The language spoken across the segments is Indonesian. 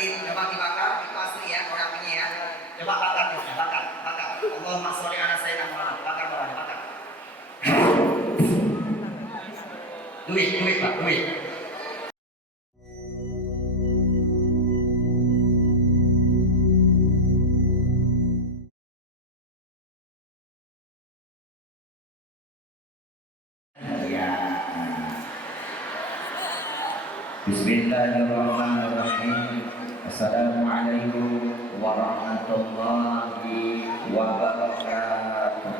Nanti coba dibakar, itu asli ya, orang ini ya. Coba bakar, bakar, bakar. Allahumma sholli ala sayyidina Muhammad. Bakar bawahnya, bakar. Duit Pak, duit. Bismillahirrahmanirrahim. Assalamualaikum warahmatullahi wabarakatuh.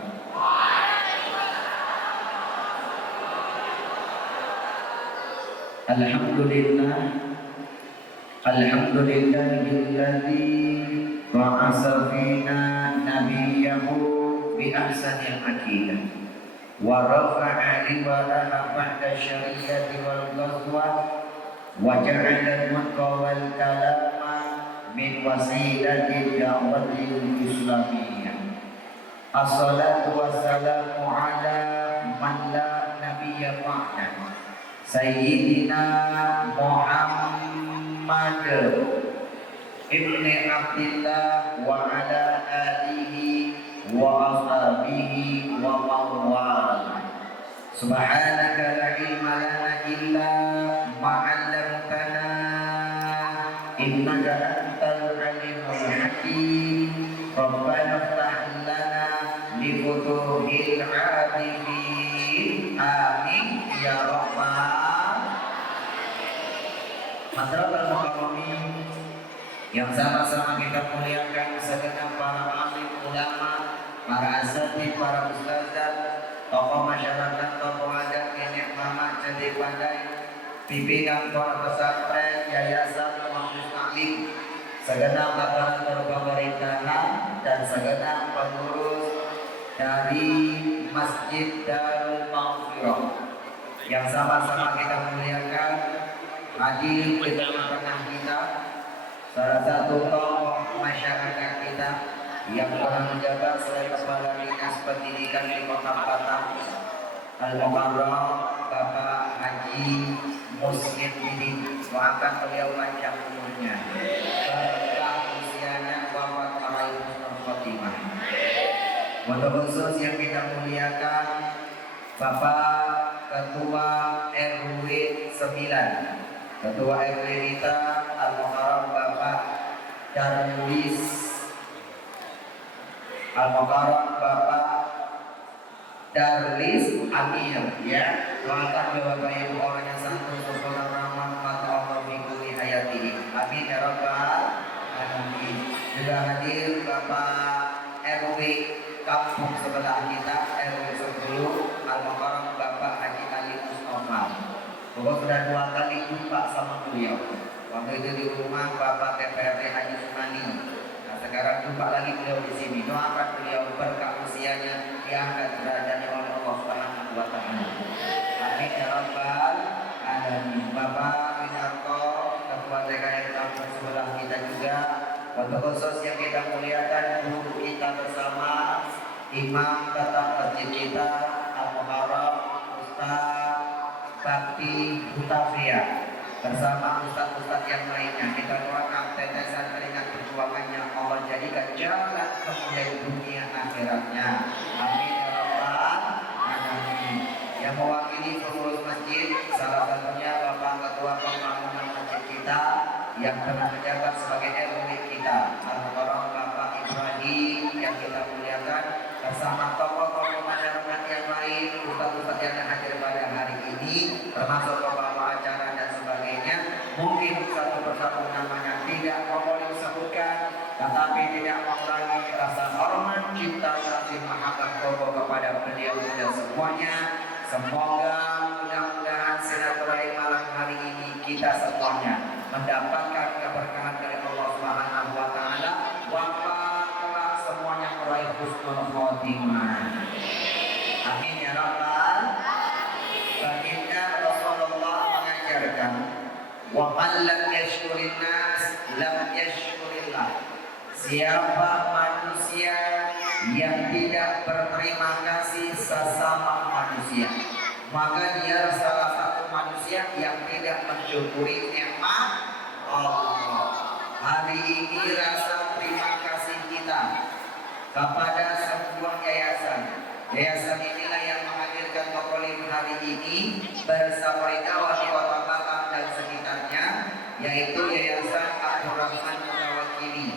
Alhamdulillah, alhamdulillahilladzi ba'atsa fina nabiyyahu bi ahsanil aqidah wa rafa'a liwa'aha ba'da syariati wal ghazwa wa ja'ala al kalama min wasilati da'watil islamiyyah. Assalatu wassalamu ala man la nabiyya ba'da Sayyidina Muhammad ibni Abdillah wa ala alihi wa ashabihi wa mawwala. Subhanaka la ilma lana illa ma 'allamtana innaka antal alimul hakim. Rabbana iftah lana li futuhil 'arifin. Amin ya rabbal Masyarakat mukarramin yang sama-sama kita muliakan segenap para alim ulama, para asatidz, para ustazah, tokoh masyarakat, tokoh adat, nenek mama, jadi pandai, pimpinan para pesantren, yayasan, majelis taklim, segenap aparatur pemerintahan dan segenap pengurus dari Masjid Darul Maghfirah yang sama-sama kita muliakan. Hadir di tengah-tengah kita salah satu tokoh masyarakat kita yang telah menjabat sebagai kepala dinas pendidikan di Kota Batam, Al-Mukarram Bapak Haji Muslim Didi. Doakan beliau panjang umurnya, berkah usianya, wafat meraih husnul khotimah. Untuk khusus yang kita muliakan Bapak Ketua RW 9, Ketua RW kita Al-Mukarram Bapak Darwis, Al-Mukarram Bapak Darlis Amir, ya. Doakan Bapak Ibu orangnya santun, sempurna, ramah, mata Allah mengikuti hayati. Amin ya rabbal alamin. Juga hadir Bapak RW kampung sebelah kita, RW 10 Al-Mukarram Bapak Haji Ali Mustafa. Bapak sudah 2 kali jumpa sama beliau. Waktu itu di rumah Bapak DPRD Haji Sumani. Nah, sekarang jumpa lagi beliau di sini. Doakan beliau berkah usianya, diangkat derajatnya oleh Allah Subhanahu wa taala. Amin ya rabbal alamin. Bapak Winarko, Ketua TKR kampung sebelah kita juga. Untuk khusus yang kita muliakan guru kita bersama, Imam tetap masjid kita Al-Mukarram Ustaz Bakti Hutafia bersama ustaz-ustaz yang lainnya. Kita doakan tetesan keringat perjuangannya Allah jadikan jalan kemudian dunia akhiratnya. Amin ya rabbal alamin. Yang mewakili pengurus masjid, salah satunya Bapak Ketua Pembangunan Masjid kita yang telah menjabat sebagai RW kita, Al-Mukarram Bapak Ibrahim yang kita muliakan, bersama tokoh-tokoh masyarakat yang lain, ustaz-ustaz yang hadir pada hari ini, termasuk pembawa acara dan sebagainya. Mungkin satu persatu namanya tidak mau disebutkan, tetapi tidak mengurangi rasa hormat, cinta, kasih, mahabbah kepada beliau dan semuanya. Semoga mudah-mudahan silaturahim malam hari ini kita semuanya mendapatkan keberkahan dari Allah Subhanahu wa taala. Wafat semuanya meraih husnul khotimah. Amin ya rabbal alamin. Baginda Rasulullah mengajarkan, wa man lam yashkurin nas lam yashkurillah. Siapa manusia yang tidak berterima kasih sesama manusia, maka dia salah satu manusia yang tidak mensyukuri nikmat Allah. Hari ini rasa terima kasih kita kepada sebuah yayasan. Yayasan inilah yang menghadirkan Kokolim hari ini bersama dakwah di Kota Batam dan sekitarnya, yaitu Yayasan Abdurrahman Mutawakili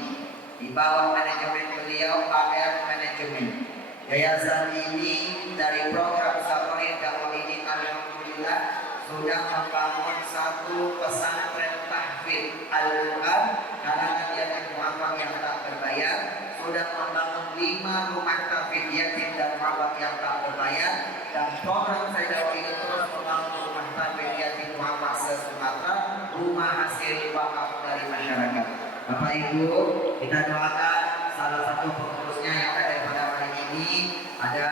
di bawah manajemen beliau AR Manajemen. Yayasan ini dari program Safari dakwah ini alhamdulillah sudah membangun satu pesantren tahfidz Al-Quran kalangan yatim duafa yang tak berbayar, sudah membangun 5 rumah tahfidz yatim dan duafa yang tak berbayar, dan program saya dakwah ini terus membangun rumah tahfidz yatim duafa se-Sumatera, rumah hasil wakaf dari masyarakat. Bapak Ibu, kita doakan salah satu pengurusnya yang ada pada hari ini ada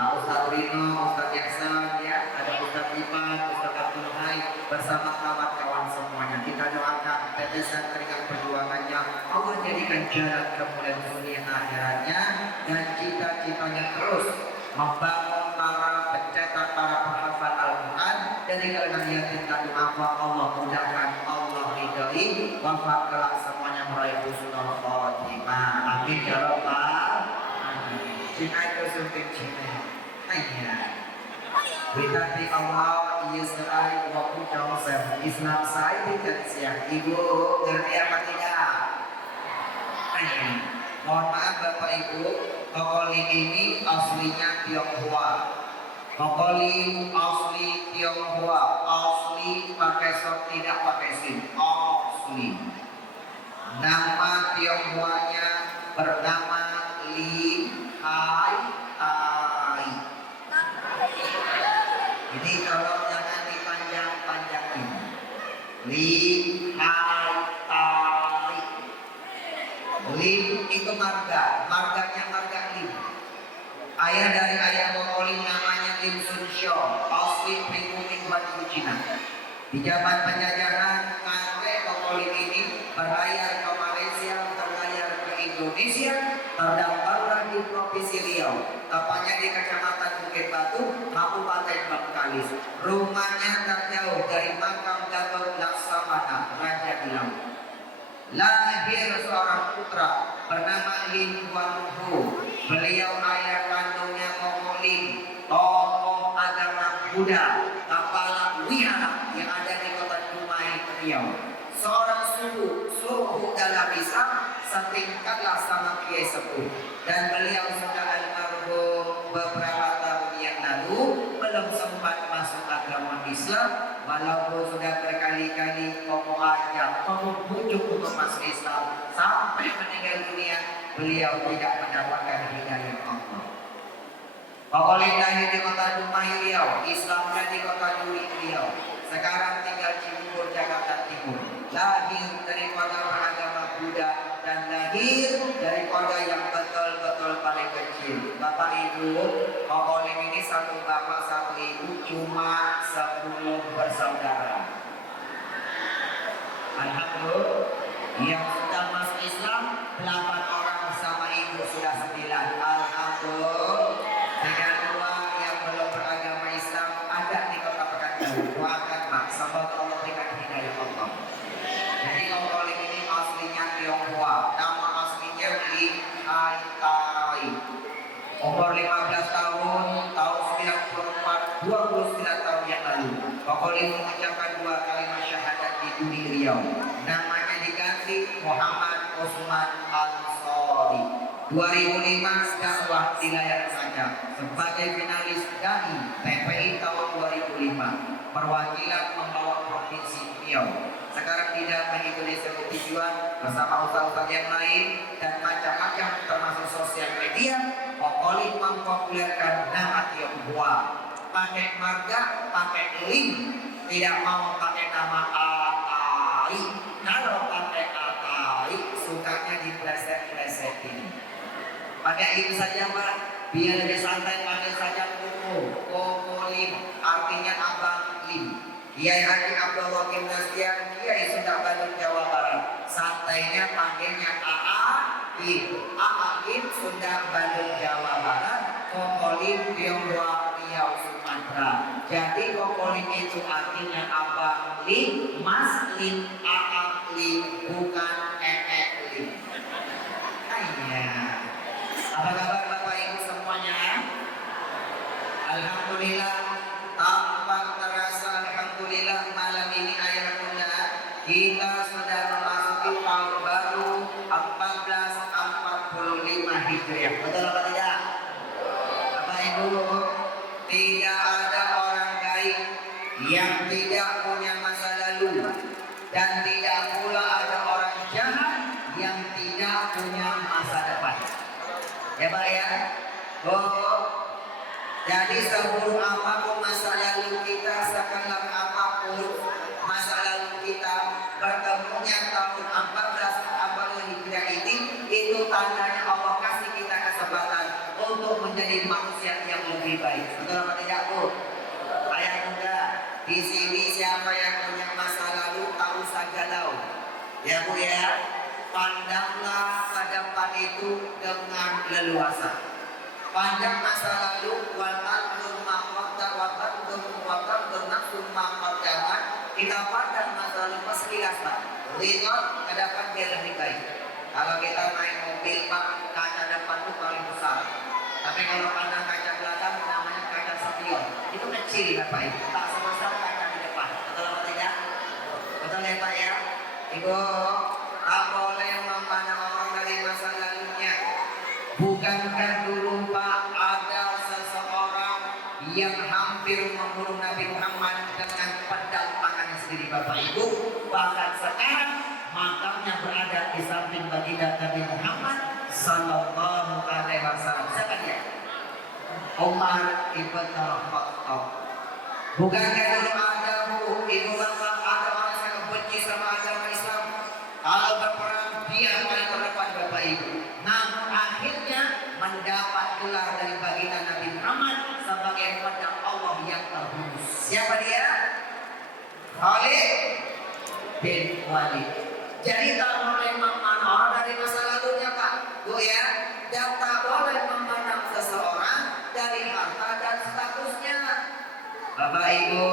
Ustadz Rino, Ustadz Yaksan, ya, ada Ustadz Ipan, Ustadz Abdul Hai bersama kawan-kawan semuanya. Kita doakan tetesan keringat perjuangannya Allah jadikan jalan kemuliaan dunia akhiratnya, dan cita-citanya terus membangun para pencetak, para penghafal Al-Quran dari kalangan yatim dan duafa. Allah mudahkan, Allah ridhoi, wafat kelak semuanya meraih husnul khotimah. Amin ya rabbal alamin. Cina itu suntik Cina. Kita di Allah Israel waktu Joseph Islam saya tidak siap. Ibu ngerti apa tidak? Mohon maaf Bapak Ibu, Kokolim ini aslinya Tionghoa. Kokolim asli Tionghoa, asli pakai sot tidak pakai sin, asli. Nama Tionghoanya bernama Li Hai Tai. Ini kalau jangan dipanjang-panjangin. Li Hai Tai. Lim itu marga, marganya marga Lim. Ayah dari ayah Kokolim namanya Lim Sun Xiao, asli pribumi Guangzhou Cina. Di zaman penjajahan, kakek Kokolim ini berlayar ke Malaysia, berlayar ke Indonesia, terdaftarlah di Provinsi Riau, tepatnya di Kecamatan Bukit Batu, Kabupaten Bengkalis. Rumahnya tak jauh dari makam Datuk Laksamana, Raja di Laut. Lahir seorang putra bernama Lin Guanghu. Beliau ayah kandungnya Kokolim, tokoh agama Buddha, kepala wihara yang ada di kota Dumai, Riau. Seorang suhu dalam Islam setingkatlah sama Kiai Sepuh, dan beliau sudah almarhum beberapa tahun yang lalu, belum sempat masuk agama Islam, walaupun sudah berkali-kali komo ajak, komo bujuk untuk masuk Islam, sampai meninggal dunia beliau tidak mendapatkan hidayah Allah. Kokolim lahir di kota Dumai Riau, Islamnya di kota Duri Riau. Sekarang tinggal Cibubur, Jakarta Timur. Lahir dari keluarga beragama Buddha dan lahir dari keluarga yang betul-betul paling kecil. Bapak Ibu, Kokolim ini satu bapak satu ibu, cuma 10 bersaudara. Alhamdulillah, yang sudah masuk Islam 8 orang sama ibu sudah 9. Alhamdulillah, tinggal 2 yang belum beragama Islam ada di kota Pekanbaru. Doakan Pak, semoga Allah berikan hidayah Allah. Jadi Kokolim ini aslinya Tionghoa, nama aslinya Li Hai Tai. Umur 15 tahun, tahun 94, 29 tahun yang lalu, Kokolim mengucapkan 2 kalimat syahadat di Duri Riau. Namanya diganti Muhammad Osman Ansori. 2005 dakwah di layar kaca sebagai finalis DAI TPI tahun 2005, perwakilan membawa provinsi Riau. Sekarang tidak mengikuti tujuan bersama ustaz-ustaz yang lain dan macam-macam termasuk sosial media. Kokolim mempopulerkan nama Tionghoa, pakai marga, pakai link, tidak mau pakai nama Atai. Kalau pakai Atai, sukanya dipleset-plesetin. Pakai link saja Pak, biar lebih santai, pakai saja Kokolim, artinya abang Lim. Kiai Haji Abdul Wakil Nasdian, Kiai Sunda Bandung Jawa Barat. Santainya panggilnya AA Im. AA Im Sunda Bandung Jawa Barat, Kokolim Tionghoa Riau Sumatera. Jadi Kokolim itu artinya abang Lim, Mas Lim, AA Lim, bukan kita sudah memasuki tahun baru 1445 Hijriah. Betul apa tidak? Bapak Ibu, tidak ada orang baik yang tidak punya masa lalu, dan tidak pula ada orang jahat yang tidak punya masa depan. Ya Pak ya? Jadi seburuk apapun masa lalu kita, sekelak apapun masa lalu kita, bertemunya tahun 1440 Hijriah ini, itu tandanya Allah kasih kita kesempatan untuk menjadi manusia yang lebih baik. Betul apa tidak Bu? Ayah muda, di sini siapa yang punya masa lalu tahu saja lau. Ya Bu ya, pandanglah ke depan itu dengan leluasa. Panjang masa lalu, watan kita pandang masa lalu sekilas Pak. Lihat ke depan dia lebih baik. Kalau kita naik mobil Pak, kaca depan itu paling besar. Tapi kalau pandang kaca belakang namanya kaca spion. Itu kecil Bapak Ibu, tak sebesar kaca di depan. Betul apa tidak? Betul ya Pak ya? Ibu, tak boleh memandang orang dari masa lalunya. Bukankah dulu Pak ada seseorang yang hampir membunuh Nabi Muhammad dengan pedang tangannya sendiri Bapak Ibu? Bahkan sekarang makamnya berada di samping baginda Nabi Muhammad Sallallahu Alaihi Wasallam. Siapa dia? Umar ibn Khattab. Bukankah dulu ada Bu, Ibu Bapak, ada orang yang benci sama agama Islam? Kalau berperang dia paling terdepan Bapak Ibu. Namun akhirnya mendapat gelar dari baginda Nabi Muhammad sebagai pedang Allah yang terhunus. Siapa dia? Khalid bin Walid. Jadi tak boleh memandang orang dari masa lalunya Pak Bu ya, dan tak boleh memandang seseorang dari harta dan statusnya. Bapak Ibu,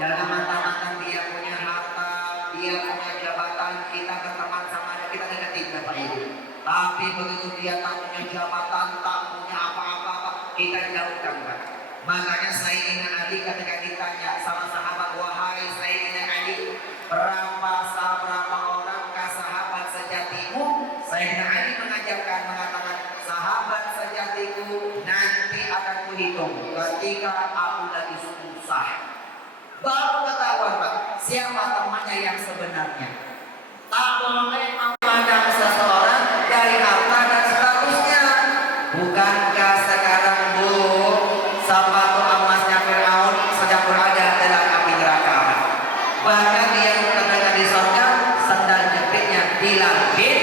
jangan mentang-mentang dia punya harta, dia punya jabatan, kita berteman sama dia, kita deketin Bapak Ibu. Tapi begitu dia tak punya jabatan, tak punya apa-apa, kita jauhkan Pak. Makanya Sayyidina Ali ketika ditanya sama sahabat, wahai Sayyidina Ali, berapa orangkah sahabat sejatimu? Sayyidina Ali mengajarkan, mengatakan, sahabat sejatiku nanti akan kuhitung ketika aku lagi susah. Baru ketahuan Pak, siapa temannya yang sebenarnya. Tak boleh memandang seseorang dari harta dan statusnya. Bukankah sekarang Bu, sepatu emasnya Fir'aun sedang berada dalam api neraka? Bahkan yang terdengar di surga, sandal jepitnya Bilal bin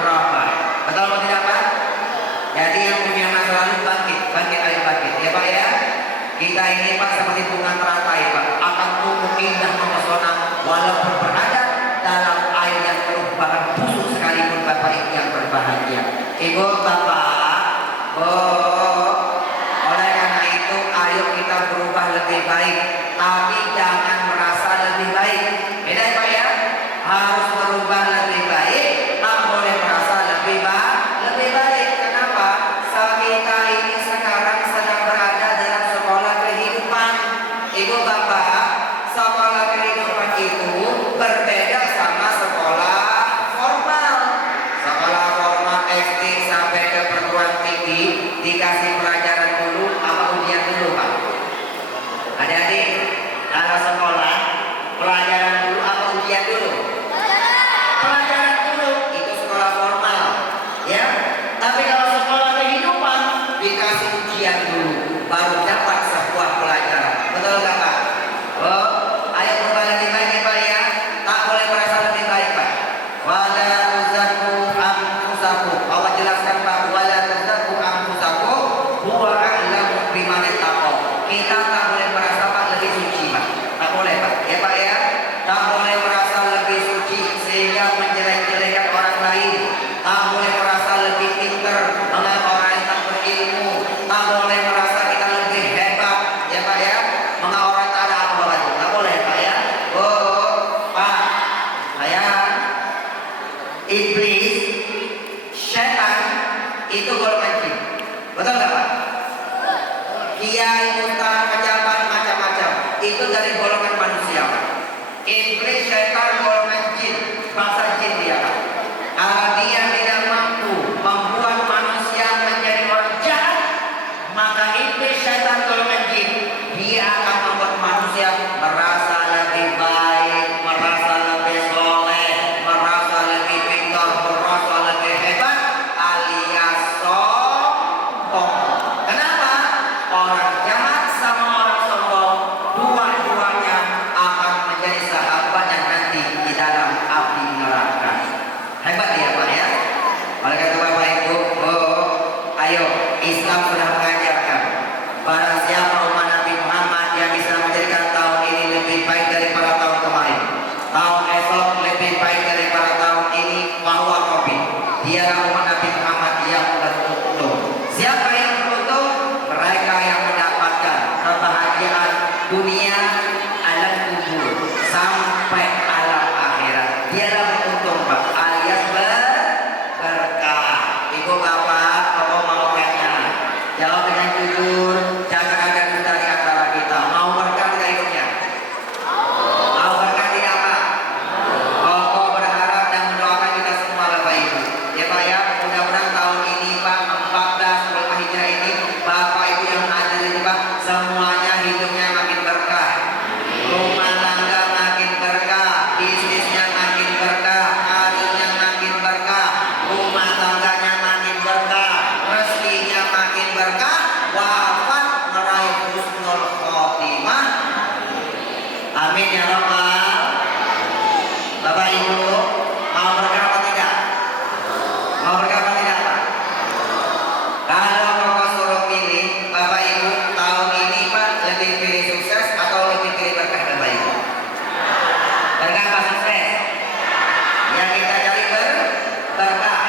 Rabah. Betul atau tidak Pak? Jadi yang punya masa lalu bangkit ayo bangkit ya Pak ya. Kita ini Pak seperti bunga teratai Pak, akan tumbuh indah mempesona walaupun berada dalam air yang penuh bahkan busuk sekalipun Bapak Ibu yang berbahagia. Ibu Bapak, oleh karena itu ayo kita berubah lebih baik, tapi jangan merasa lebih baik. Beda ya Pak ya? Harus berubah lebih baik, tak boleh merasa lebih baik. Kenapa? Kita ini sekarang sedang berada dalam sekolah kehidupan. Ibu Bapak, sekolah kehidupan itu berbeda sama sekolah formal. Sekolah formal SD sampai ke perguruan tinggi dikasih pelajaran dulu apa ujian dulu Pak? Adik-adik, kalau sekolah pelajaran dulu apa ujian dulu? Pelajaran dulu, itu sekolah formal ya. Tapi kalau sekolah kehidupan dikasih ujian dulu baru dapat sebuah pelajaran. Betul nggak Pak? Ayo berubah lebih baik ya Pak ya. Tak boleh merasa lebih baik Pak. Wala tuzakku anfusakum. Allah jelaskan Pak, wala tuzakku anfusakum huwa a'lamu biman ittaqo. Kita tak boleh merasa Pak lebih suci Pak. Tak boleh Pak. Ya Pak ya. Tak boleh merasa lebih bangsa jin dia Pak. Kalau dia tidak mampu membuat manusia menjadi orang jahat, maka iblis syaitan golongan jin dia akan membuat manusia merasa lebih baik, merasa lebih soleh, merasa lebih pintar, merasa lebih hebat, alias sombong. Kenapa? Orang jahat sama orang sombong dua-duanya akan menjadi sahabat yang nanti di dalam api neraka. Hebat ya Pak ya. Oleh karena itu Bapak Ibu, ayo Islam sudah mengajarkan barang siapa umat Nabi Muhammad yang bisa menjadikan tahun ini lebih baik daripada tahun kemarin, tahun esok lebih baik daripada tahun ini, bahwa kopi dialah umat Nabi Muhammad yang beruntung. Siapa yang beruntung? Mereka yang mendapatkan kebahagiaan dunia, alam kubur sampai alam akhirat. Dialah beruntung Pak, alias berkah. Ibu bapak, kalau mau tanya, jawab dengan jujur, jangan ada dusta di antara kita. Mau berkah tidak hidupnya? Mau berkah tidak Pak? Koko berharap dan mendoakan kita semua Bapak Ibu. Ya Pak ya, mudah-mudahan tahun ini Pak 14 bulan Hijrah ini Bapak Ibu yang hadir ini Pak semuanya hidupnya makin berkah, rumah tangga makin berkah, bisnisnya makin berkah, karirnya makin berkah, rumah tangganya makin berkah, rezekinya makin berkah, wafat meraih husnul khotimah. Amin ya Rabbal. Bapak Ibu mau berkah apa tidak? Mau berkah apa tidak Pak? Kalau Bapak suruh pilih, Bapak Ibu tahun ini Pak lebih pilih sukses atau lebih pilih berkah Bapak Ibu? Berkah apa sukses? Yang kita cari berkah.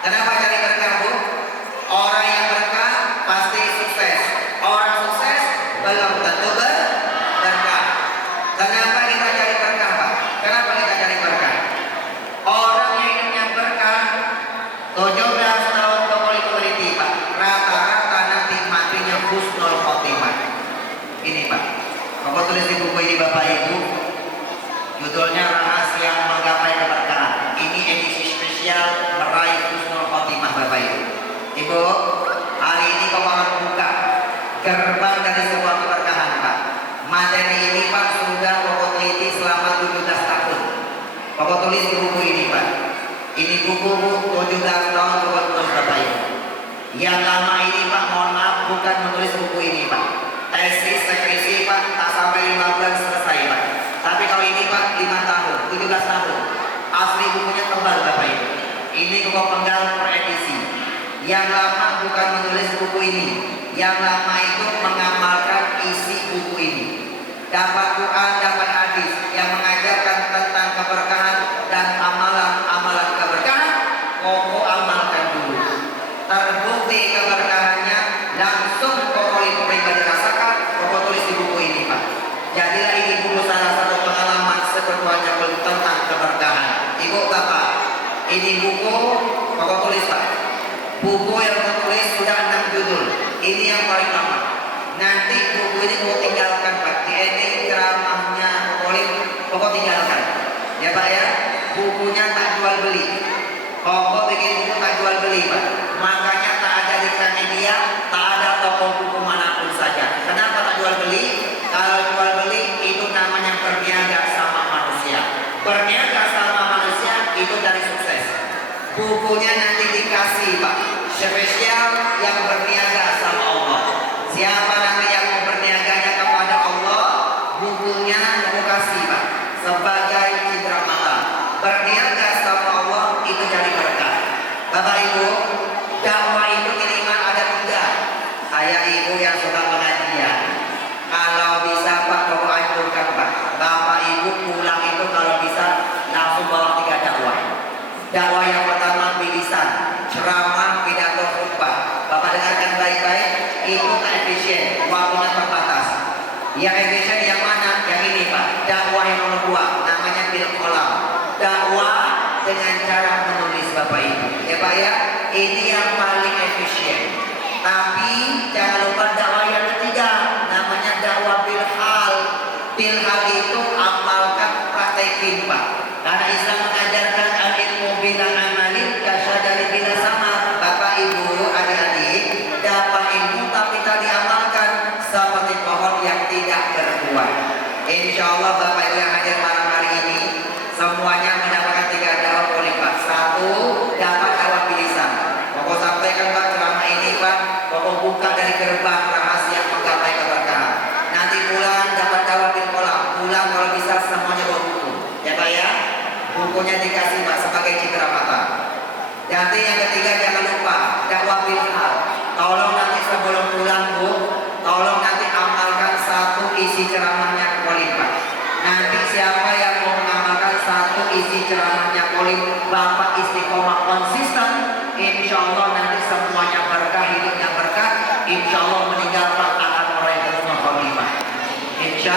Kenapa cari berkah Bu? Orang yang berkah pasti sukses. Orang sukses belum tentu berkah. Kenapa kita cari berkah Pak? Kenapa kita cari berkah? Orang yang hidupnya berkah 17 tahun teliti Pak, rata-rata nanti matinya husnul khotimah. Ini Pak, Bapak tulis di buku ini Bapak Ibu, judulnya Rahasia Menggapai Keberkahan. Ini edisi spesial meraih husnul khotimah Bapak Ibu. Ibu, hari ini Bapak akan buka gerbang dari sebuah keberkahan Pak. Materi ini Pak sudah Bapak teliti selama 17 tahun. Bapak tulis di buku ini Pak. Ini buku 17 tahun Bapak tulis Bapak Ibu. Yang lama ini Pak, mohon maaf bukan menulis buku ini Pak. Tesis, skripsi Pak tak sampai 5 bulan selesai Pak. Tapi kalau ini Pak 5 tahun, 17 tahun. Asli bukunya tebal Bapak Ibu. Ini buku penggal per edisi. Yang lama bukan menulis buku ini. Yang lama itu mengamalkan isi buku ini. Dapat Quran, dapat hadis yang mengajarkan tentang keberkahan dan amalan-amalan keberkahan. Koko amalkan dulu. Terbukti keberkahannya langsung Koko itu pribadi rasakan. Koko tulis di buku ini Pak. Jadilah ini buku salah satu pengalaman sekeluarga tentang keberkahan. Ibu bapak, ini buku Koko tulis Pak. Buku yang Koko tulis sudah 6 judul. Ini yang paling lama. Nanti buku ini Koko tinggalkan Pak. Di ending ceramahnya Koko tinggalkan. Ya Pak ya. Bukunya tak jual beli. Koko bikin buku tak jual beli Pak. Makanya tak ada di Gramedia, tak ada toko buku manapun saja. Kenapa tak jual beli? Kalau jual beli itu namanya berniaga sama manusia. Berniaga sama manusia itu dari sukses. Bukunya nanti dikasih Pak, spesial yang berniaga sama Allah. Siapa nanti yang mau berniaganya kepada Allah, bukunya mau kasih Pak sebagai cindera mata. Berniaga sama Allah itu jadi berkah. Bapak Ibu, dakwah itu minimal ada 3. Ayah ibu yang suka pengajian, kalau bisa Pak Koko anjurkan Pak, Bapak Ibu pulang itu kalau bisa langsung bawa 3 dakwah. Dakwah yang pertama bilisan, ceramah, pidato, khutbah. Bapak dengarkan baik-baik, itu tak efisien, waktunya terbatas. Yang efisien yang mana? Yang ini Pak, dakwah yang nomor 2, namanya bil kolam. Dakwah dengan cara menulis Bapak Ibu. Ya Pak ya, ini yang paling efisien. Tapi jangan lupa dakwah yang ketiga, namanya dakwah bil hal. Bil hal itu amalkan praktekin Pak. Karena Islam mengajar bila amalin kasyajari bila sama. Bapak Ibu adik-adik dapat ilmu tapi tak diamalkan seperti pohon yang tidak berbuah. Insya Allah Bapak Ibu yang hadir malam hari ini semuanya mendapatkan 3 dakwah oleh Pak. 1 dapat dakwah bilisan. Bapak sampaikan Pak ceramah ini Pak, Bapak buka dari gerbang rahasia menggapai keberkahan. Nanti pulang dapat dakwah bil kolam. Pulang kalau bisa semuanya bawa buku. Ya Pak ya. Bukunya dikasih Pak sebagai citra mata. Nanti yang ketiga jangan lupa dakwah bil hal. Tolong nanti sebelum pulang Bu, tolong nanti amalkan 1 isi ceramahnya Kolim Pak. Nanti siapa yang mau mengamalkan 1 isi ceramahnya Kolim, Bapak istiqomah konsisten, insya Allah nanti semuanya berkah, hidupnya berkah, insya Allah meninggalkan akan meraih husnul khotimah. Insya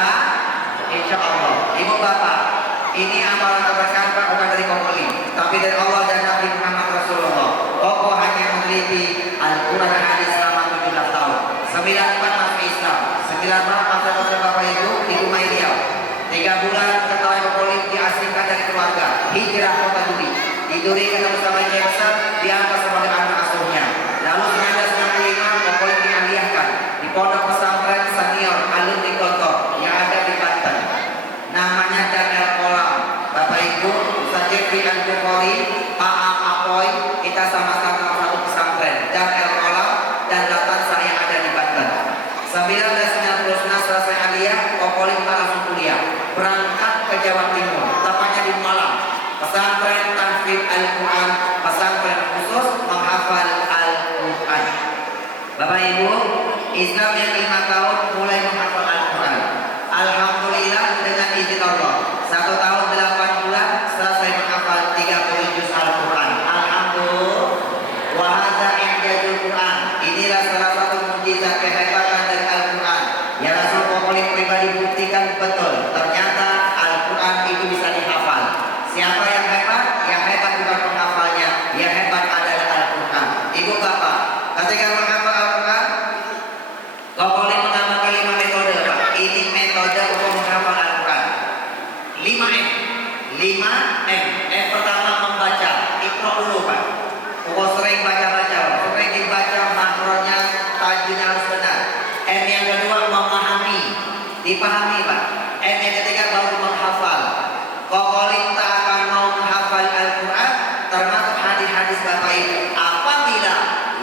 Allah. Ibu Bapak, ini amalan keberkahan Pak bukan dari Kolim, tapi dari Allah dan Nabi Muhammad Rasulullah. Koko hanya meneliti Al-Quran hadis selama 17 tahun. 9 masuk Islam, 9 masa Bapak Ibu di rumah Riau. 3 bulan setelah Kolim diasingkan dari keluarga, hijrah kota Duri. Di Duri ketemu sama Jackson, diangkat sebagai anak asuhnya. Lalu 1965 Kolim dialihkan di pondok pesantren senior alumni Gontor yang ada di Banten. Namanya Darul Kolam. Bapak Ibu, Ustaz Jeffrey Al-Bukhari, Pak Apoy, kita sama-sama satu pesantren Darul Kolam dan datan saya ada di Banten. 1996 selesai aliyah, Kolim langsung kuliah. Berangkat ke Jawa Timur, tepatnya di Malang. Pesantren Tahfidz Al-Quran, pesantren khusus menghafal Al-Quran. Bapak Ibu, Islam yang 5 tahun mulai menghafal Al-Quran. Alhamdulillah dengan izin Allah 1 tahun 8 bulan selesai menghafal 30 juz Al-Quran. Alhamdulillah. Wahada i'jazul Quran. Inilah salah satu mukjizat kehebatan dari Al-Quran. Ya Rasul Kolim pribadi buktikan betul. Ternyata Al-Quran itu bisa dihafal. Siapa yang hebat? Yang hebat bukan penghafalnya. Yang hebat adalah Al-Quran. Ibu Bapak, ketika menghafal Al-Quran, Kolim mengamalkan 5 metode Pak. Ini metode untuk menghafal Al-Quran. 5M. 5M. Yang pertama membaca. Iqra dulu Pak. Pokok sering baca-baca. Sering dibaca makronya, tajwidnya harus benar. M yang kedua memahami. Dipahami Pak. M yang ketiga baru menghafal. Kolim tak akan mau menghafal Al-Quran termasuk hadis-hadis Bapak Ibu. Apabila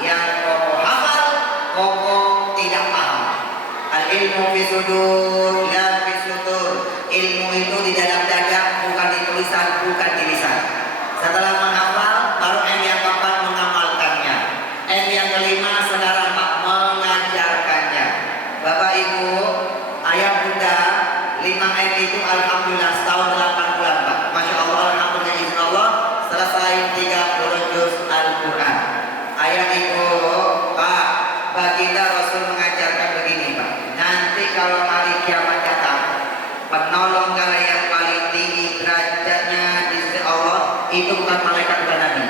yang Koko hafal, Koko tidak paham. Al-ilmu fi sudur, la fi sudur. Ilmu itu di dalam dada, bukan di tulisan, bukan di lisan. Setelah menghafal, baru M yang keempat mengamalkannya. M yang kelima sekarang Pak mengajarkannya. Bapak Ibu, ayah bunda, 5M itu alhamdulillah setahun 8 bulan Pak. Masya Allah, alhamdulillah izin Allah selesai 30 juz Al-Quran. Ayah ibu, Pak, baginda Rasul mengajarkan begini Pak. Nanti kalau hari kiamat datang, penolong kalian yang paling tinggi derajatnya di sisi Allah itu bukan malaikat, bukan nabi.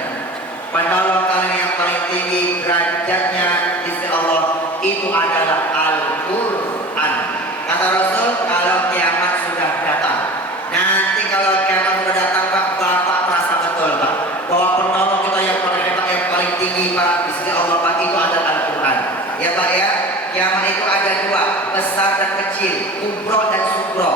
Penolong kalian yang paling tinggi derajatnya di sisi Allah itu adalah Al-Quran. Kata Rasul, kalau kiamat sudah datang, nanti kalau kiamat sudah datang Pak, Bapak merasa betul Pak bahwa penolong kita yang paling hebat, yang paling tinggi Pak di sisi Allah Pak itu adalah Al-Quran. Ya Pak ya, kiamat itu ada 2, besar dan kecil, kubro dan subro.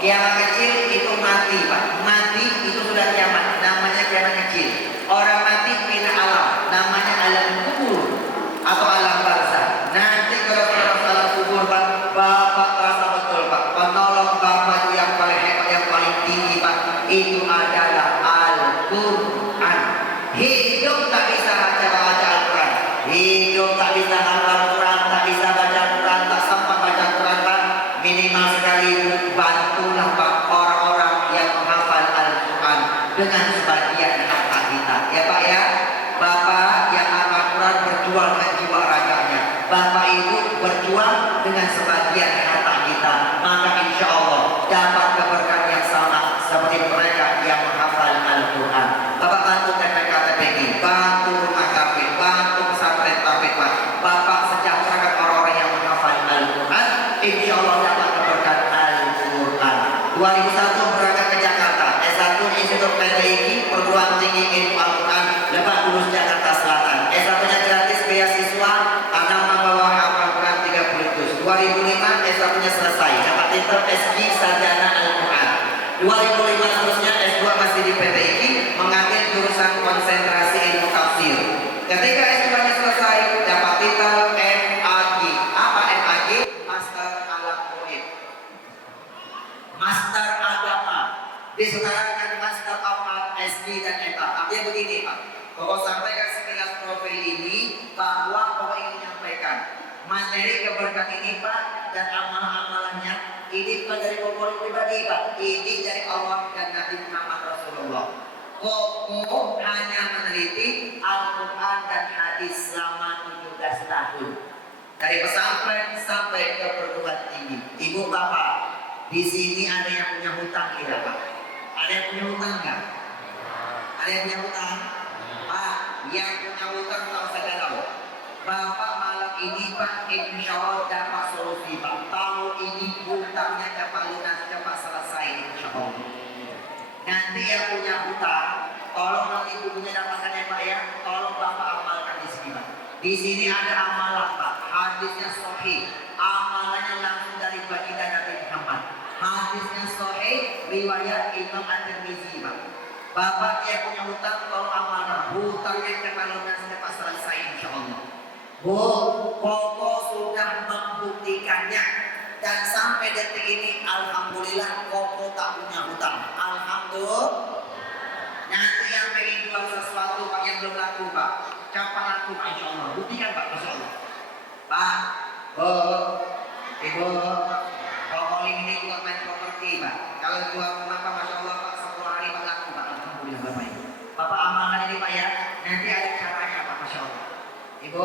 Kiamat kecil itu mati Pak, mati itu sudah kiamat, namanya kiamat kecil. Orang mati pindah alam, namanya alam kubur atau alam barzah. Nanti kalau alam kubur Pak, Bapak rasa betul Pak, penolong Bapak itu yang paling hebat, yang paling tinggi Pak, itu adalah Al-Quran. Hidup tak bisa baca Al-Quran, hidup tak bisa hafal Al-Quran, tak bisa baca Al-Quran, tak sempat baca Al-Quran Pak. Minimal sekali bantulah Pak orang-orang yang menghafal Al-Quran dengan sebagian harta kita. Ya Pak ya, Bapak yang hafal Al-Quran berjuang dengan jiwa raganya, Bapak Ibu berjuang dengan sebagian harta kita, maka insya Allah dapat keberkahan yang sama seperti mereka yang menghafal Al-Quran. Bapak bantu TPK TPG, bantu rumah kafir, bantu pesantren kafir Pak. Bapak sejahterakan orang-orang yang menghafal Al-Quran, insya Allah dapat keberkahan Al-Quran. 2001 berangkat ke Jakarta, S1 di Institut PTIG Perguruan Tinggi Ilmu Al-Quran Lebak Bulus Jakarta Selatan. S1-nya gratis beasiswa karena membawa hafal Quran 30 juz. 2005 S1-nya selesai, dapat titel SG Sarjana Al-Quran. 2005 seterusnya S2 masih di PTIG mengambil jurusan konsentrasi ilmu tafsir. Ketika S2-nya selesai dapat titel MAG. Apa MAG? Master Alam Goib. Master Agama. Disekarangkan Master of Art, SD dan MA. Artinya begini Pak, Pokok sampaikan sekilas profil ini bahwa Pokok ingin menyampaikan materi keberkahan ini Pak dan amalan-amalannya ini bukan dari Pokok pribadi Pak, ini dari Allah dan Nabi Muhammad Rasulullah. Pokok hanya meneliti Al-Quran dan hadis selama 17 tahun dari pesantren sampai ke perguruan tinggi. Ibu bapak, di sini ada yang punya hutang tidak Pak? Ada yang punya hutang nggak? Ada yang punya hutang? Pak, yang punya hutang tak usah galau. Bapak malam ini Pak, insya Allah dapat solusi Pak. Tahun ini hutangnya dapat lunas, dapat selesai insya Allah. Nanti yang punya hutang, tolong nanti bukunya dapatkan ya Pak ya. Tolong Bapak amalkan di sini Pak. Di sini ada amalan Pak, hadisnya sahih, amalannya langsung dari baginda Nabi Muhammad. Hadisnya sahih, riwayat Imam At-Tirmizi Pak. Bapak yang punya hutang, tolong amalkan. Hutangnya dapat lunas, dapat selesai insya Allah. Bu, Pokok sudah membuktikannya dan sampai detik ini alhamdulillah Pokok tak punya hutang. Alhamdulillah. Nanti yang pengen jual sesuatu Pak yang belum laku Pak, kapan laku Pak insya Allah. Buktikan Pak insya Allah. Pak, Bu, Ibu, Pokok ini juga main properti Pak. Kalau jual rumah Pak masya Allah Pak 10 hari Pak laku Pak. Alhamdulillah Bapak Ibu. Bapak amalkan ini Pak ya. Nanti ada caranya Pak masya Allah. Ibu,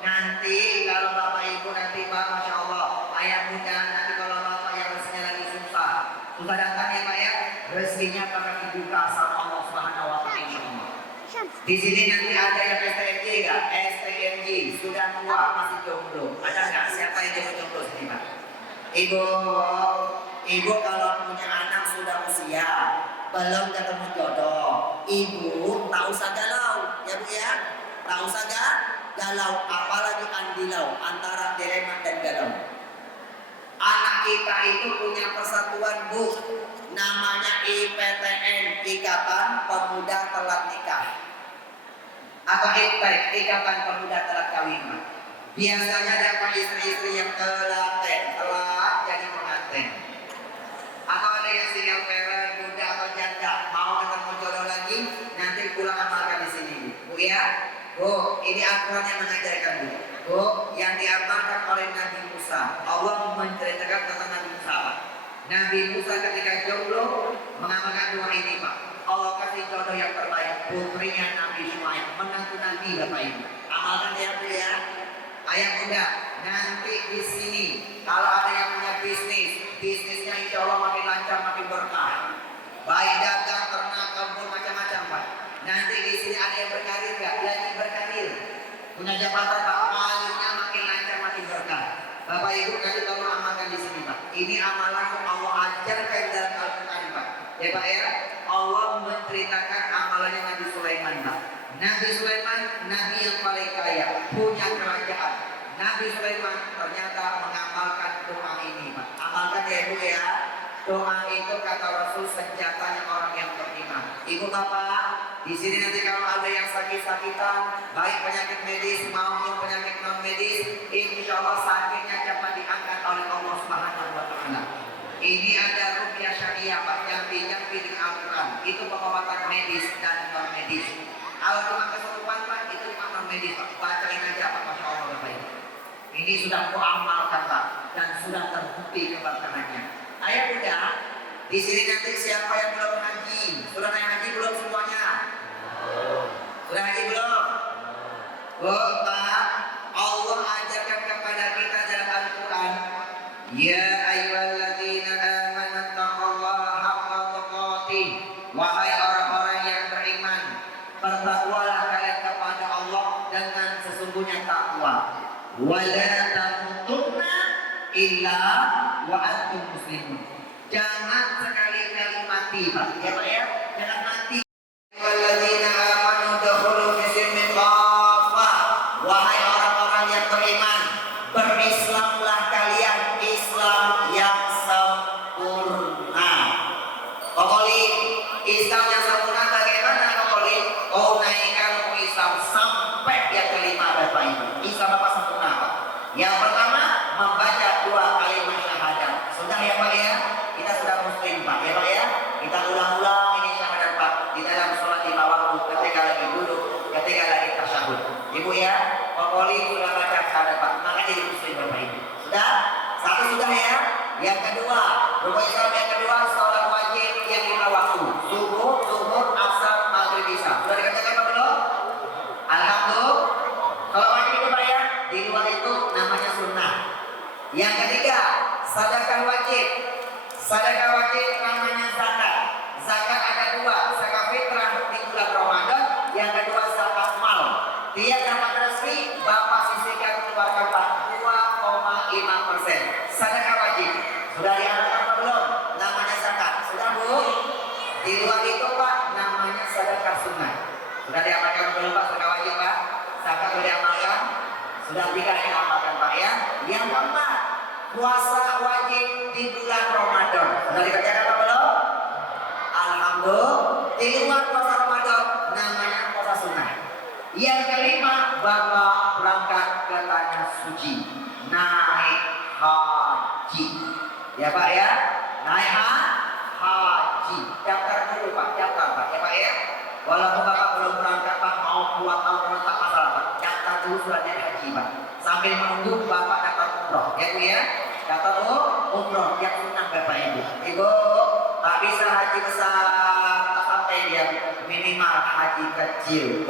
nanti kalau Bapak Ibu nanti Pak, Masya Allah, ayah muda, nanti kalau Bapak yang rezekinya lagi susah datang ya Pak ya, rezekinya akan dibuka sama Allah Subhanahu Wa Taala insya Allah. Di sini nanti ada yang STMJ nggak? STMJ sudah tua masih jomblo, ada nggak? Siapa yang jadi jomblo sini Pak? Ibu kalau punya anak sudah usia, belum ketemu jodoh, Ibu tak usah galau, ya Bu ya, tak usah galau, apalagi andilau antara dileman dan galau. Anak kita itu punya persatuan Bu, namanya IPTN, Ikatan Pemuda Telat Nikah, atau IPTEK, Ikatan Pemuda Telat Kawin. Biasanya dapat istri-istri yang telat jadi pengantin, atau ada yang single parent, muda atau janda mau ketemu jodoh lagi, nanti pulang amalkan di sini Bu ya. Bu, ini Al-Quran yang mengajarkan Bu, yang diamalkan oleh Nabi Musa. Allah menceritakan tentang Nabi Musa Pak. Nabi Musa ketika jomblo mengamalkan doa ini Pak. Allah kasih jodoh yang terbaik, putrinya Nabi Syuaib, menantu Nabi Bapak Ibu. Amalkan ya Bu ya. Ayah muda, nanti di sini kalau ada yang punya bisnisnya insya Allah makin lancar, makin berkah. Baik dagang, ternak, kebun, macam-macam Pak. Nanti di sini ada yang berkarir nggak? Lagi berkarir, punya jabatan Pak, karirnya makin lancar, makin berkah. Bapak Ibu nanti tolong amalkan di sini Pak. Ini amalan yang Allah ajarkan dalam Al-Quran Pak. Ya Pak ya, Allah menceritakan amalannya Nabi Sulaiman Pak. Nabi Sulaiman, Nabi yang paling kaya, punya kerajaan. Nabi Sulaiman ternyata mengamalkan doa ini Pak. Amalkan ya Ibu ya. Doa itu kata Rasul senjatanya orang yang beriman. Ibu bapak, di sini nanti kalau ada yang sakit-sakitan, baik penyakit medis maupun penyakit non medis, insya Allah sakitnya cepat diangkat oleh Allah Subhanahu Wa Taala. Ini ada rupiah syariah Pak, yang dengan Al-Quran. Itu pengobatan medis dan non medis. Kalau cuma kesurupan Pak, itu cuma non medis Pak. Bacain aja Pak, masya Allah Bapak Ibu. Ini sudah kuamalkan Pak dan sudah terbukti keberkahannya. Ayah muda, di sini nanti siapa yang belum haji? Sudah naik haji belum semuanya? Sudah haji belum? Pak, Allah ajarkan kepada kita dalam Al-Quran, ya ayyuhalladzina amanu taqullaha haqqa tuqatih. Wahai orang-orang yang beriman, bertakwalah kalian kepada Allah dengan sesungguhnya takwa. Wala tamutunna illa wa antum muslimun. Jangan sekali-kali mati Pak. Ya Pak ya. ya, jangan mati. Walladzina amanu dakhulu fi silmin kafah. Wahai orang-orang yang beriman, berislamlah kalian Islam yang sempurna. Kokoli, Islam yang sempurna bagaimana kokoli? Oh, naikkan Islam sampai yang kelima Bapak Ibu. Islam apa sempurna apa? Yang pertama, membaca 2 kalimat syahadat. Sudah ya Pak ya? Kita sudah muslim Pak ya Pak ya? Kita ulang-ulang ini syahadat Pak di dalam sholat 5 waktu, ketika lagi duduk, ketika lagi tasyahud. Ibu ya, kokoli sudah baca syahadat Pak, maka jadi muslim Bapak Ibu. Sudah? Satu sudah ya? Yang kedua, rukun Islam yang kedua, sholat wajib yang 5 waktu. Subuh, zuhur, asar, maghrib, isya. Sudah dikerjakan Pak belum? Alhamdulillah. Kalau wajib itu Pak ya, di luar itu namanya sunnah. Yang ketiga, sedekah wajib. Sedekah wajib namanya zakat. Zakat ada 2, zakat fitrah di bulan Ramadan, yang kedua zakat mal. Dia dapat resmi, Bapak sisihkan keluarkan Pak 2,5%. Sedekah wajib. Sudah diamalkan apa belum? Namanya zakat. Sudah Bu? Di luar itu Pak, namanya sedekah sunnah. Sudah diamalkan belum Pak sedekah wajib Pak? Zakat sudah diamalkan? Sudah 3 diamalkan Pak ya. Yang keempat, puasa wajib di bulan Ramadan. Sudah dikerjakan apa belum? Alhamdulillah. Di luar puasa Ramadan namanya puasa sunnah. Yang kelima, Bapak berangkat ke tanah suci, naik haji. Ya Pak ya, naik haji. Daftar dulu Pak, daftar Pak ya Pak ya. Walaupun Bapak belum berangkat Pak, mau 2 tahun tak masalah Pak. Daftar dulu suratnya haji Pak. Sambil menunggu Bapak daftar umroh, ya Bu ya. Daftar umroh yang sunnah Bapak Ibu. Ibu, tak bisa haji besar, tak sampai dia minimal haji kecil.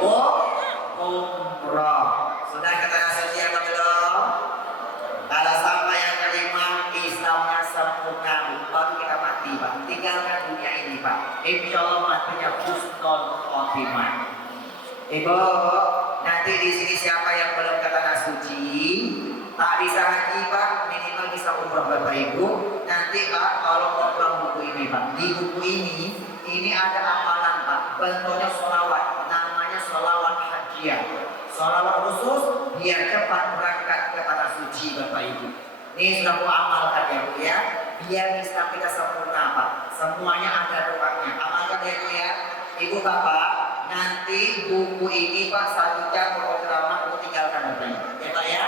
Umroh. Sudah kata suci apa belum? Kalau sampai yang kelima, Islamnya sempurna, baru kita mati Pak. Tinggalkan dunia ini Pak. Insya Allah matinya husnul khotimah. Ibu, nanti di sini siapa yang belum ke tanah suci, tak bisa haji Pak, minimal bisa umroh Bapak Ibu. Nanti Pak, tolong umroh buku ini Pak. Di buku ini ada amalan Pak. Bentuknya sholawat, namanya sholawat hajiyah. Sholawat khusus biar cepat berangkat ke tanah suci Bapak Ibu. Ini sudah mau amalkan ya Bu ya. Biar Islam kita sempurna Pak. Semuanya ada doanya. Amalkan ya Bu ya. Ibu Bapak, nanti buku ini Pak 1 jam program tinggalkan Bapak Ibu. Ya Pak ya.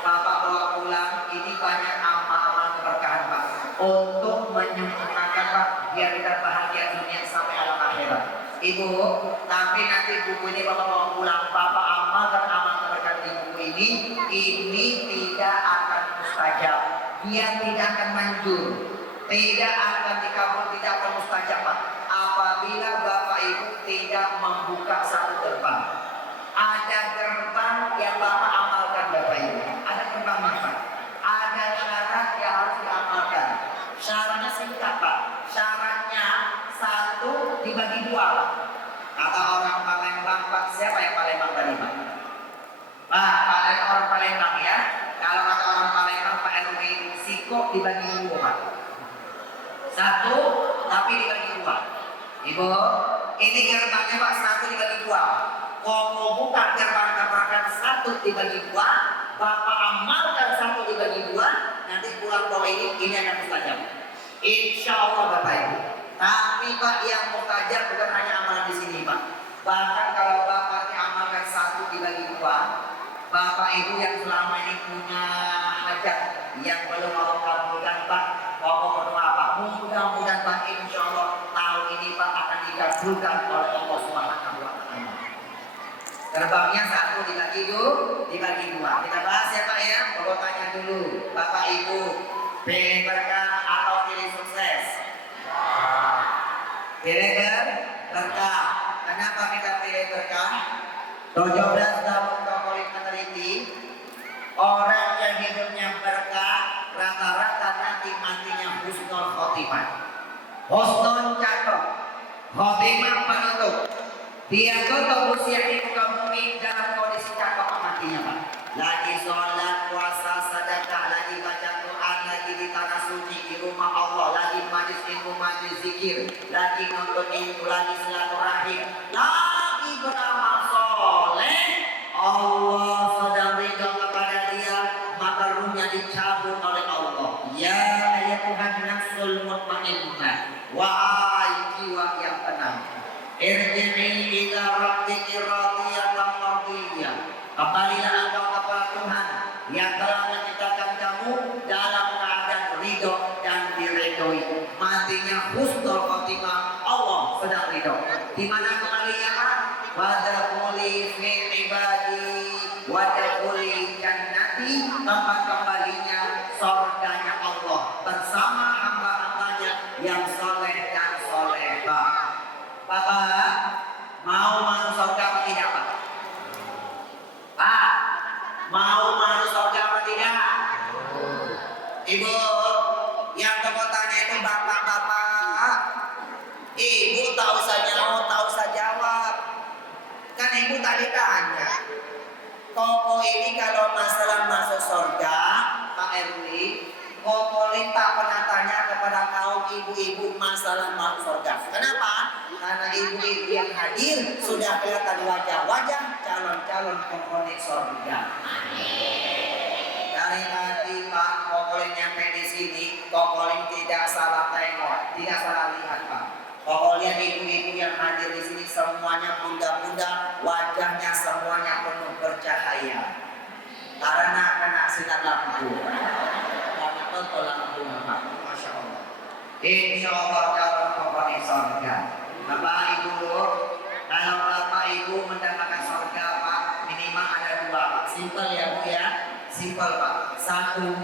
Bapak bawa pulang, ini banyak amal-amal keberkahan Pak. Untuk menyempurnakan Pak, biar kita bahagia dunia sampai alam akhirat. Ibu, tapi nanti buku ini Bapak bawa pulang, Bapak amalkan amal keberkahan di buku ini tidak akan mustajab. Dia tidak akan manjur, tidak akan dikabul, tidak akan mustajab Pak. Apabila Bapak Ibu tidak membuka satu gerbang. Ada gerbang yang Bapak amalkan Bapak Ibu. Ada gerbangnya Pak. Ada syarat yang harus diamalkan. Syaratnya singkat Pak. Syaratnya 1 dibagi 2 Pak. Kata orang Palembang Pak, siapa yang Palembang tadi Pak? Pak, orang Palembang ya. Kalau kata orang Palembang Pak Erwin, siko dibagi 2 Pak. 1 tapi dibagi 2. Ibu, ini gerbangnya Pak 1 dibagi 2. Kalau buka gerbang katakan 1 dibagi 2, Bapak amalkan 1 dibagi 2, nanti pulang bawa ini akan mustajab. Insya Allah Bapak Ibu. Tapi Pak yang mustajab bukan hanya amalan di sini Pak. Bahkan kalau Bapak amalkan 1 dibagi 2, Bapak Ibu yang selama ini punya hajat yang belum mau kabulkan Pak, pokok berdoa Pak. Mudah-mudahan Pak Insya Allah tahun ini Pak akan dikabulkan oleh Allah Subhanahu wa Ta'ala. Gerbangnya 1 dibagi 2. Kita bahas ya Pak ya. Kalau tanya dulu, Bapak Ibu, pilih berkah atau pilih sukses? Pilih berkah. Kenapa kita pilih berkah? 17 tahun Kapolik meneliti, orang yang hidupnya berkah rata-rata nanti matinya husnul khotimah. Husnul cakep, khotimah penutup. Dia tutup usia di muka bumi dalam kondisi cakep matinya Pak. Lagi sholat, puasa, sedekah, lagi baca Quran, lagi di tanah suci di rumah Allah, lagi majlis ilmu majlis zikir, lagi nonton ilmu, lagi silaturahim, lagi beramal soleh, Allah sedang ridho kepada dia, maka ruhnya dicabut oleh Allah. Ya ayatuhan nafsul mutmainnah, wahai jiwa yang tenang, irji'i ila rabbiki radiyatan mardiyah, kembalilah engkau kepada Tuhan yang telah menciptakan kamu dalam keadaan ridho dan diridhoi. Matinya husnul khotimah, Allah sedang ridho. Di mana kembalinya Pak? Wadkhuli fi ibadi wadkhuli jannati, tempat kembalinya surganya Allah bersama hamba-hambanya yang soleh dan solehah. Bapak mau masuk surga apa tidak Pak? Pak, mau masuk surga apa tidak? Ibu, yang tanya itu bapak-bapak. Ibu tak usah nyaut, tak usah jawab. Kan ibu tadi tanya, Koko ini kalau masalah masuk surga, Pak Erwi, Koko tak pernah tanya kepada kaum ibu-ibu masalah masuk surga. Kenapa? Karena ibu-ibu yang hadir sudah kelihatan wajah-wajah calon-calon penghuni surga. Dari tadi Pak Kokolin nyampe di sini, Kokolin tidak salah tengok, tidak salah lihat Pak. Kokolin ibu-ibu yang hadir di sini semuanya bunda-bunda, wajahnya semuanya penuh bercahaya. Karena kena sinar lampu, karena tonton lampu Pak. Masya Allah. Insya Allah calon penghuni surga. Bapak Ibu, kalau Bapak Ibu mendapatkan surga Pak, minimal ada dua Pak. Simpel ya Bu ya. Simpel Pak. Satu,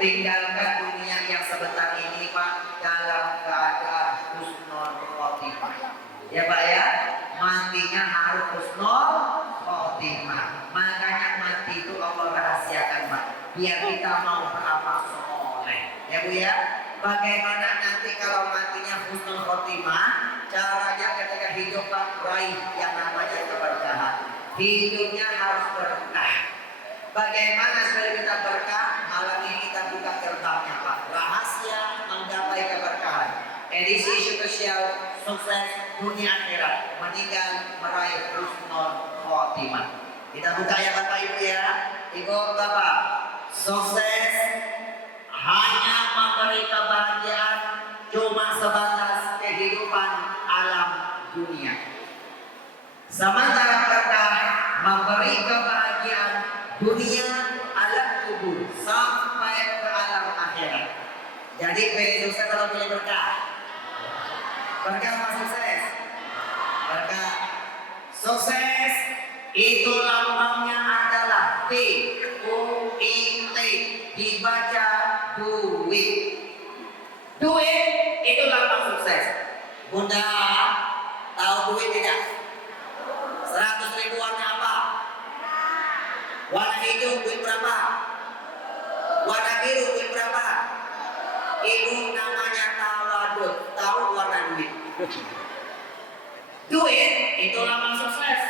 tinggalkan dunia yang sebentar ini Pak dalam keadaan husnul khotimah. Ya Pak ya, matinya harus husnul khotimah. Makanya mati itu Allah rahasiakan Pak, biar kita mau beramal soleh. Ya Bu ya. Bagaimana nanti kalau matinya husnul khotimah? Caranya ketika hidup Pak, raih yang namanya keberkahan. Hidupnya harus berkah. Bagaimana supaya kita berkah? Malam ini kita buka gerbangnya Pak. Rahasia menggapai keberkahan. Edisi spesial sukses dunia akhirat, meninggal meraih husnul khotimah. Kita buka ya Bapak Ibu ya. Ibu Bapak, sukses hanya memberi kebahagiaan cuma sebatas kehidupan alam dunia. Sementara berkah memberi kebahagiaan dunia alam kubur sampai ke alam akhirat. Jadi pilih sukses atau pilih berkah? Berkah apa sukses? Berkah. Sukses itu lambangnya adalah T, U, I, T, dibaca duit. Duit itu lambang sukses. Bunda tahu duit tidak? 100 ribu warna apa? Warna hijau duit berapa? Warna biru duit berapa? Ibu namanya tawadud, tahu warna duit. Duit itu lambang sukses.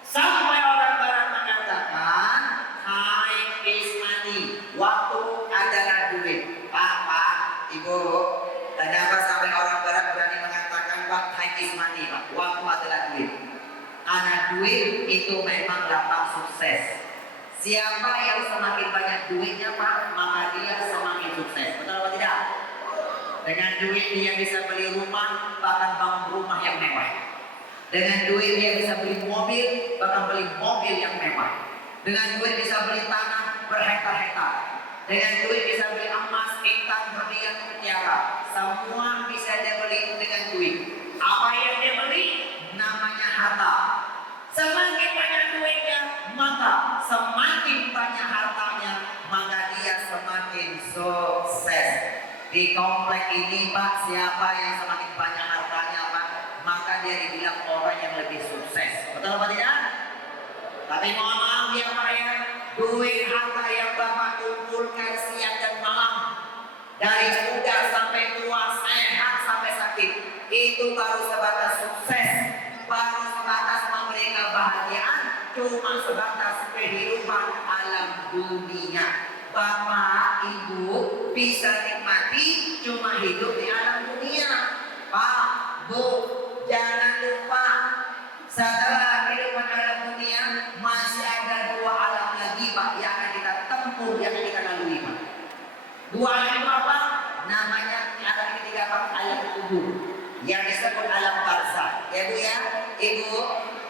Sampai orang barat mengatakan time is money, waktu adalah duit. Pak, Ibu, kenapa sampai orang barat berani mengatakan Pak time is money, Pak, waktu adalah duit? Karena duit itu memang lambang sukses. Siapa yang semakin banyak duitnya Pak, maka dia semakin sukses. Betul atau tidak? Dengan duit dia bisa beli rumah, bahkan bangun rumah yang mewah. Dengan duit dia bisa beli mobil, bahkan beli mobil yang mewah. Dengan duit bisa beli tanah berhektar-hektar. Dengan duit bisa beli emas, intan, berlian, mutiara. Semua bisa dia beli dengan duit. Apa yang dia beli? Namanya harta. Semakin banyak duitnya, maka semakin banyak hartanya, maka dia semakin sukses. Di komplek ini Pak, siapa yang semakin banyak hartanya Pak, maka dia dibilang orang yang lebih sukses. Betul apa tidak? Tapi mohon maaf ya Pak ya, duit harta yang Bapak kumpulkan siang dan malam, dari muda sampai tua, sehat sampai sakit, itu baru sebatas sukses, baru sebatas memberi kebahagiaan, cuma sebatas kehidupan alam dunia. Bapak, Ibu bisa nikmati cuma hidup di alam dunia. Pak, Bu, jangan lupa setelah kehidupan alam dunia masih ada dua alam lagi Pak yang akan kita tempuh, yang akan kita lalui Pak. Dua alam itu apa? Namanya alam ketiga Pak, alam kubur yang disebut alam barzah. Ya Bu ya, Ibu,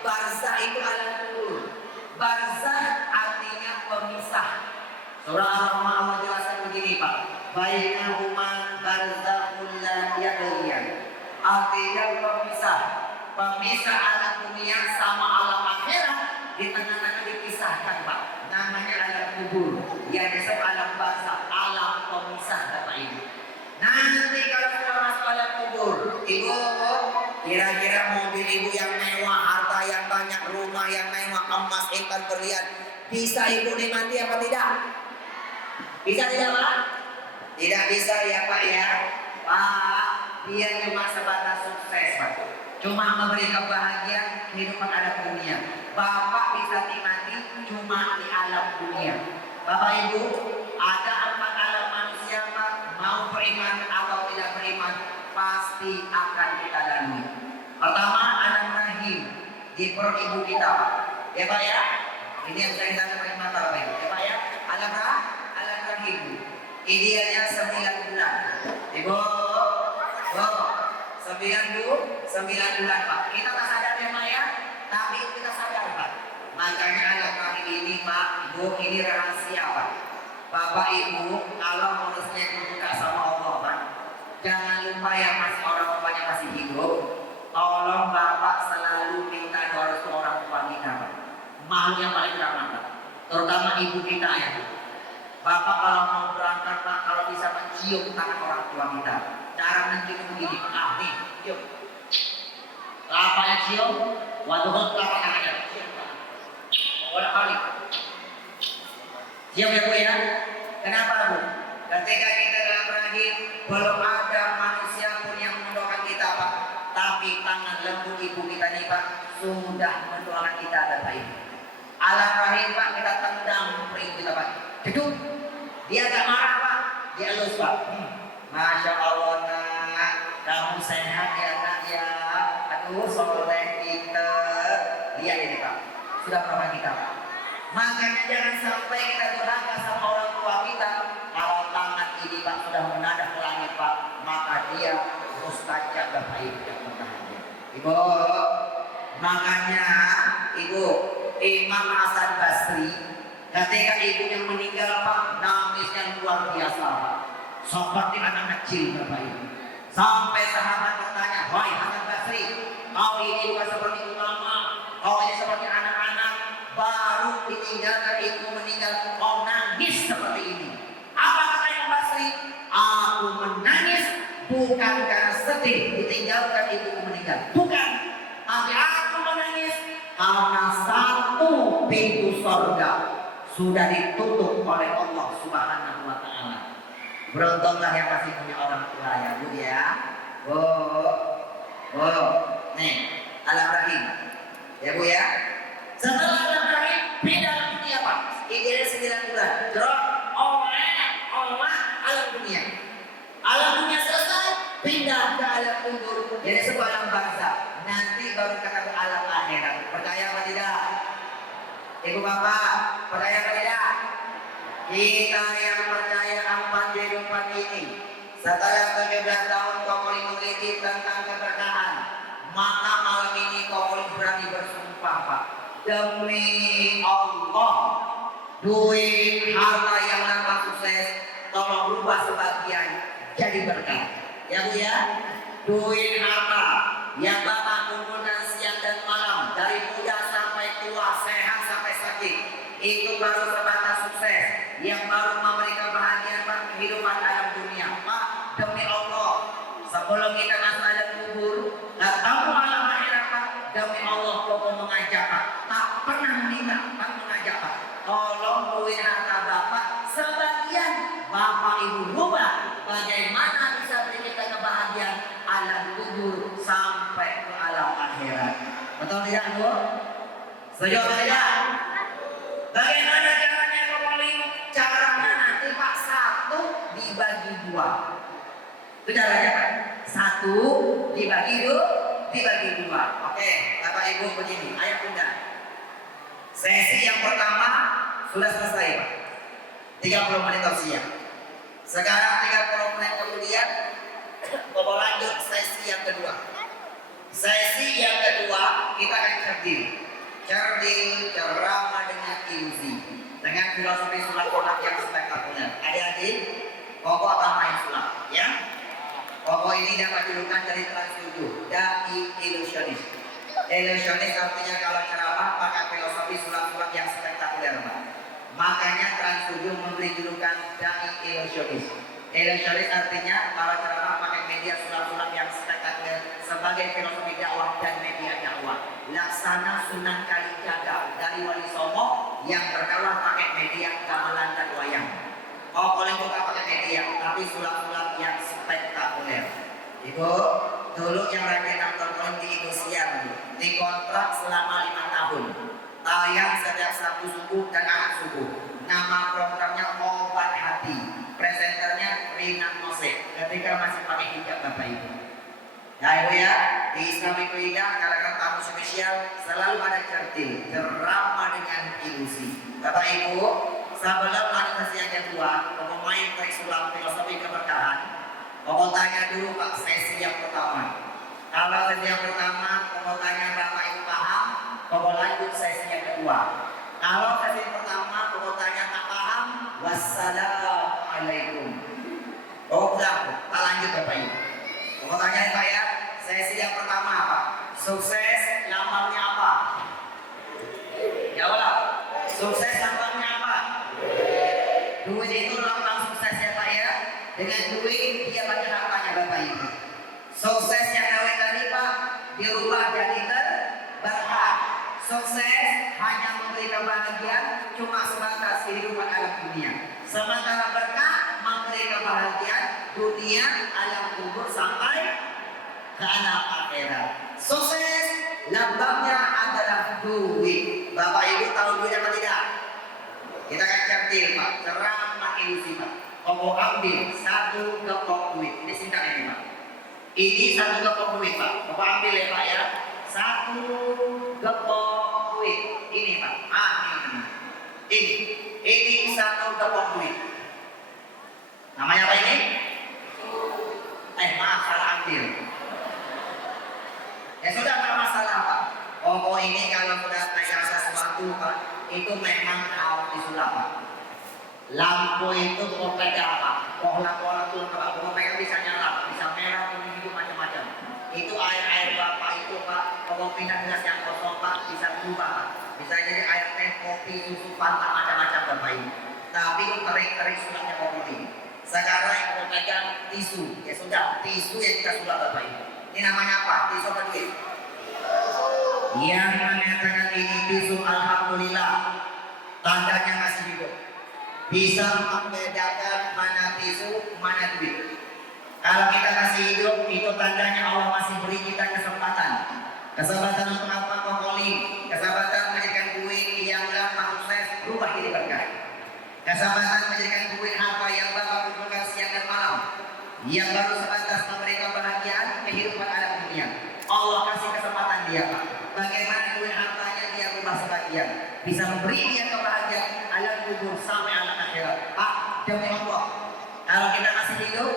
barzah itu alam kubur. Barzah artinya pemisah. Surah Al-Rahman Allah jelaskan begini Pak, bainahuma barzakhul la yabghiyan. Artinya pemisah alam dunia sama alam akhirat di tengah-tengah dipisahkan Pak. Namanya alam kubur, yang disebut alam barzah, alam pemisah Bapak Ibu. Nanti kalau sudah masuk alam kubur, Ibu, kira-kira mobil Ibu yang mewah, harta yang banyak, rumah yang mewah, emas, intan, berlian, bisa Ibu nikmati apa tidak? Bisa tidak Pak? Tidak bisa ya Pak ya. Pak, dia cuma sebatas sukses Pak. Cuma memberi kebahagiaan kehidupan alam dunia. Bapak bisa nikmati cuma di alam dunia. Bapak Ibu, ada 4 alam manusia Pak. Mau beriman atau tidak beriman, pasti akan kita lalui. Pertama, alam rahim di perut ibu kita Pak. Ya Pak ya. Ini yang saya tanya pakai mata Pak Ibu. Ya Pak ya. Alam rahim. Idealnya 9 bulan. Ibu, 9 bulan Pak. Kita tak sadar ya Pak ya, tapi kita sadar Pak. Makanya alam rahim ini Pak, Ibu, ini rahasia Pak. Bapak Ibu, kalau manusia dibuka sama Allah Pak, jangan lupa yang masih orang tuanya masih hidup. Tolong Bapak selalu minta doa restu orang tua kita Pak. Makhluk yang paling ramah Pak, terutama ibu kita ya. Bapak kalau mau berangkat Pak, kalau bisa mencium tangan orang tua kita. Cara mencium begini, nih, cium. Apa yang cium? Waktu telapak tangannya. Boleh kali. Cium ya Bu ya. Kenapa Bu? Ketika kita dalam rahim, belum ada manusia pun yang mendoakan kita Pak. Tapi tangan lembut ibu kita nih Pak, sudah mendoakan kita dan baik. Alam rahim Pak, kita tendang perut kita Pak. Cekuk. Dia gak marah Pak, dia elus Pak. Masya Allah nak, kamu sehat ya nak ya. Aduh soleh kita. Lihat ini Pak, sudah pernah kita Pak. Makanya jangan sampai kita durhaka sama orang tua kita. Kalau tangan ini Pak sudah menadah ke langit Pak, maka dia mustajab Bapak Ibu yang berbahagia. Ibu, makanya Ibu, Imam Hasan Basri ketika ibunya meninggal Pak, nangisnya luar biasa Pak, seperti anak kecil Bapak Ibu. Sampai sahabat bertanya, wahai Hasan Basri, kau ini bukan seperti ulama, kau ini seperti anak-anak, baru ditinggalkan ibu meninggal, kau nangis seperti ini. Apa kata Imam Basri? Aku menangis bukan karena sedih ditinggalkan ibu meninggal, bukan, tapi aku menangis karena satu pintu surga sudah ditutup oleh Allah Subhanahu wa Ta'ala. Beruntunglah yang masih punya orang tua ya Bu ya. Nih, alam rahim. Ya Bu ya. Setelah alam rahim pindah ke dunia Pak. Idealnya 9 bulan. Terus alam dunia. Alam dunia selesai, pindah ke alam kubur. Jadi sebuah alam barzah. Nanti baru kita ke alam akhirat. Percaya apa tidak? Ibu bapak, percaya apa tidak? Kita yang percaya akan kehidupan ini, setelah 17 tahun kau meneliti tentang keberkahan, maka malam ini kau berani bersumpah Pak, demi Allah, duit harta yang nampak sukses, tolong rubah sebagian jadi berkah. Ya Bu ya, duit harta yang Bapak kumpulkan siang dan malam, dari muda sampai tua, sehat sampai sakit, itu baru sebatas sukses yang baru memberi kebahagiaan Pak kehidupan alam dunia. Pak, demi Allah, sebelum kita masuk alam kubur, ketemu alam akhirat Pak, demi Allah Bapak mengajak Pak, tak pernah minta Pak mengajak Pak, tolong duit harta Bapak sebagian Bapak Ibu rubah bagaimana bisa beri kita kebahagiaan alam kubur sampai ke alam akhirat. Betul tidak Bu? Setuju atau tidak? Bagaimana caranya kembali? Cara mana? Itu caranya Pak. 1 dibagi 2. Oke, Bapak Ibu begini, ayo undang. Sesi yang pertama sudah selesai Pak. 30 menit tausiah. Sekarang 30 menit kemudian Bobo lanjut sesi yang kedua. Sesi yang kedua kita akan cerdik ceramah dengan ilusi, dengan filosofi sulap-sulap yang spektakuler. Adik-adik, Bobo akan main sulap, ya. Bobo ini dapat julukan dari Trans 7, dai ilusionis. Ilusionis artinya kalau ceramah pakai filosofi sulap-sulap yang spektakuler, Pak. Makanya Trans 7 memberi julukan dai ilusionis. Ilusionis artinya kalau ceramah pakai media sulap-sulap yang spektakuler sebagai filosofi dakwah dan media dakwah. Laksana Sunan Kalijaga dari Wali Songo yang berdakwah pakai media gamelan dan wayang. Oh, boleh buka pakai media, tapi sulap-sulap yang spektakuler. Ibu, dulu yang rajin nonton film di Indosiar, dikontrak selama 5 tahun. Tayang setiap Sabtu subuh dan Ahad subuh. Nama programnya Obat Hati. Presenternya Rina Nose. Ketika masih pakai hijab Bapak Ibu. Ya Ibu ya, di Islamic Liga kadang-kadang tamu spesial selalu ada cerdik, ceramah dengan ilusi. Bapak Ibu, sebelum lanjut sesi yang kedua, pemain trik sulap filosofi keberkahan, mau tanya dulu Pak sesi yang pertama. Kalau sesi yang pertama, mau tanya Bapak Ibu paham, mau lanjut sesi yang kedua. Kalau sesi pertama, mau tanya tak paham, wassalamualaikum. Oh udah, tak lanjut Bapak Ibu. Mau tanya Pak ya, sesi yang pertama apa? Sukses lambangnya apa? Jawab. Sukses lambangnya apa? Duit itu lambang sukses ya Pak ya. Dengan duit dia banyak hartanya Bapak Ibu. Sukses yang awet tadi Pak dirubah jadi berkah. Sukses hanya memberi kebahagiaan cuma sebatas kehidupan alam dunia. Sementara berkah memberi kebahagiaan dunia alam kubur sampai ke alam akhirat. Sukses lambangnya adalah duit. Bapak Ibu tahu duit apa tidak? Kita akan cerdik Pak, ceramah ilusi Pak. Kamu ambil 1 gepok duit. Ini singkat ini Pak. Ini 1 gepok duit Pak. Kamu ambil ya Pak ya. 1 gepok duit. Ini Pak. Ini 1 gepok duit. Namanya apa ini? Maaf salah ambil. Ya sudah nggak masalah Pak. Oh ini kalau sudah pegang sesuatu Pak, itu memang harus disulap Pak. Lampu itu mau pegang Pak. Lampu itu Pak, mau pegang bisa nyala, bisa merah, kuning itu macam-macam. Itu air Bapak itu Pak, kalau pindah gelas yang kosong Pak bisa berubah Pak. Bisa jadi air teh, kopi, susu, fanta macam-macam Bapak Ibu. Tapi terik-terik sulapnya kopi. Sekarang mau pegang tisu, ya sudah tisu yang kita sulap Bapak Ibu. Ini namanya apa? Tisu apa duit? Yang mengatakan ini tisu alhamdulillah, tandanya masih hidup. Bisa membedakan mana tisu, mana duit. Kalau kita masih hidup, itu tandanya Allah masih beri kita kesempatan. Kesempatan untuk apa? Kokoli. Kesempatan menjadikan duit yang gampang sukses berubah jadi berkah. Kesempatan menjadikan duit apa yang Bapak kumpulkan siang dan malam, yang baru sebatas memberi kebahagiaan kehidupan alam dunia. Allah kasih kesempatan dia Pak. Bagaimana duit hartanya dia rubah sebagian, bisa memberi dia kebahagiaan alam kubur sampai alam akhirat. Pak, demi Allah, kalau kita masih hidup,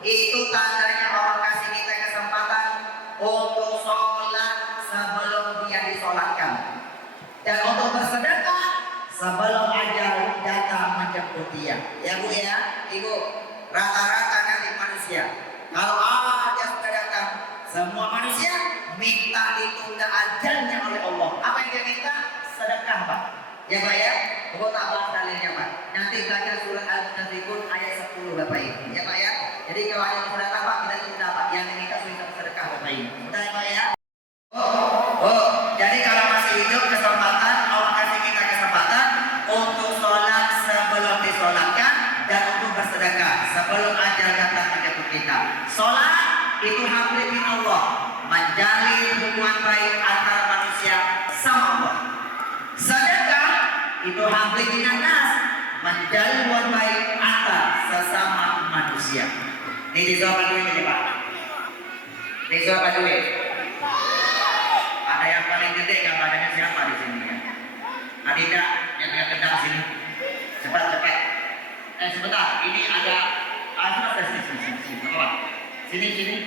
itu tandanya Allah kasih kita kesempatan untuk sholat sebelum dia disolatkan, dan untuk bersedekah sebelum ajal datang menjemput dia. Ya Bu ya, Ibu, rata-rata nanti manusia kalau ajal sudah datang, semua manusia minta ditunda ajalnya oleh Allah. Apa yang dia minta? Sedekah Pak. Ya Pak ya, Bapak tak bahas dalilnya Pak. Nanti baca surat Al-Munafiqun ayat 10 Bapak Ibu. Ya Pak ya. Jadi kalau ada yang sudah Pak, kita tunda Pak. Yang diminta sudah sedekah Bapak Ibu. Sudah ya Pak ya. Jadi kalau masih hidup kesempatan, Allah kasih kita kesempatan untuk sholat sebelum disolatkan dan untuk bersedekah sebelum ajal datang menjemput kita. Sholat itu hablum min Allah, menjalin hubungan baik antara manusia sama Allah. Sedekah itu hablum minan nas, menjalin hubungan baik antar sesama manusia. Di tisu apa duit ini Pak? Tisu apa duit? Ada yang paling gede gambarnya siapa di sini ya? Adinda yang tengah kendang sini. Cepat. Sebentar, ini ada sini.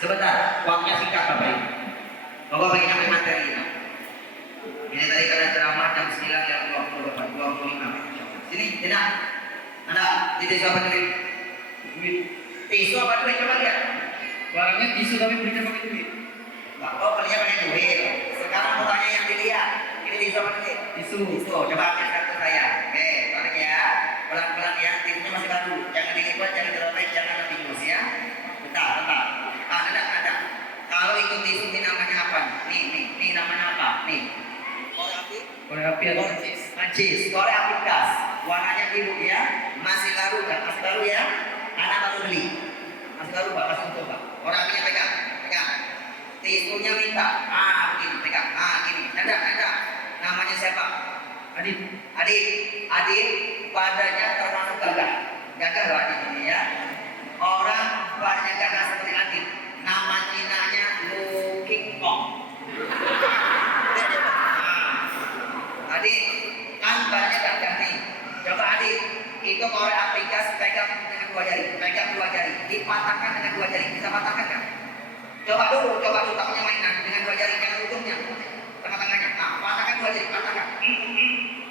Sebentar, waktunya singkat Bapak Ibu. Bapak bagi kami materi ya. Ini tadi karena ceramah jam 9 yang 25. Sini, tidak. Ada di tisu apa duit? Duit. Tisu apa duit? Coba lihat. Barangnya tisu tapi belinya pakai duit. Oh, belinya pakai duit. Sekarang mau tanya yang dilihat. Ini tisu apa duit? Tisu. Coba ambil kartu saya. Oke, tarik ya. Pelan-pelan ya. Tisunya masih baru. Jangan diikat, jangan dirobek, jangan dibungkus ya. Bentar. Ada. Kalau ikut tisu ini namanya apa? Nih namanya apa? Nih. Korek api atau Mancis. Korek api gas. Warnanya biru ya. Masih baru kan? Masih baru ya. Anak baru beli. Masih baru Pak, masih utuh Pak. Korek apinya pegang. Tisunya minta. Begini pegang. Gini. Ada. Namanya siapa? Adit. Adit. Badannya termasuk gagah. Gagah loh Adit ini ya. Orang badannya gagah seperti Adit. Nama Cinanya Lu King Kong. Adit, kan badannya gagah nih. Coba Adit, itu korek api gas pegang dengan dua jari, dipatahkan dengan dua jari. Bisa patahkan kan? Coba dulu takutnya mainan dengan dua jari, jangan ujungnya, tengah-tengahnya. Nah, patahkan dua jari, patahkan.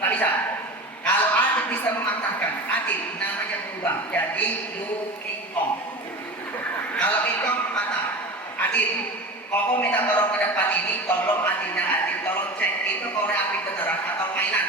Nggak bisa. Kalau Adit bisa mematahkan, Adit namanya berubah jadi Lu King Kong. Kalau King Kong patah, Adit, Koko minta tolong ke depan ini, tolong Adit tolong cek itu korek api beneran atau mainan.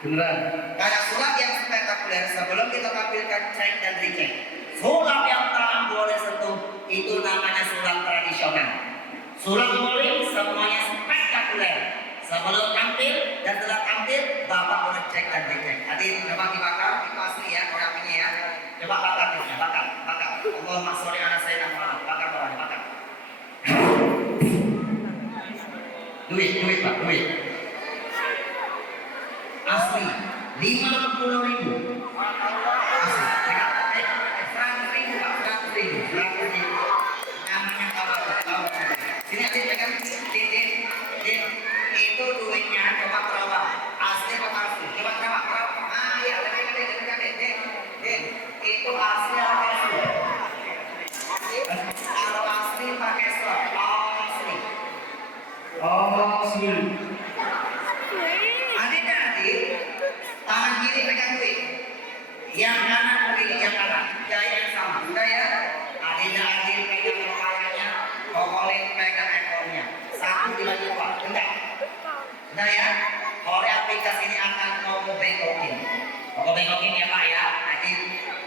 Beneran. Karena sulap yang spektakuler sebelum kita tampilkan cek dan dicek. Sulap yang tak boleh sentuh itu namanya sulap tradisional. Sulap boleh semuanya spektakuler. Sebelum tampil dan setelah tampil, Bapak boleh cek dan dicek. Adit, coba dibakar, itu asli ya korek apinya ya. Coba bakar. Allahumma sholli ala sayyidina Muhammad. Bakar. Duit Pak, duit. Asli, 50.000. Asli, pegang. 100.000 Pak, 100.000. Namanya tahu. Sini Adit pegang. Dit. Itu duitnya coba terawak. Asli apa palsu? Coba terawak. Iya, dekat. Dit. Itu asli apa palsu? Kalau asli pakai slot. Asli. Adit, tangan kiri pegang duit. Yang kanan memilih yang kanan. Gaya yang sama. Udah ya? Adit pegang kepalanya. Kokolin pegang ekornya. Satu dibagi dua. Udah ya? Korek api gas ini akan Koko bekokin ya Pak ya. Adit,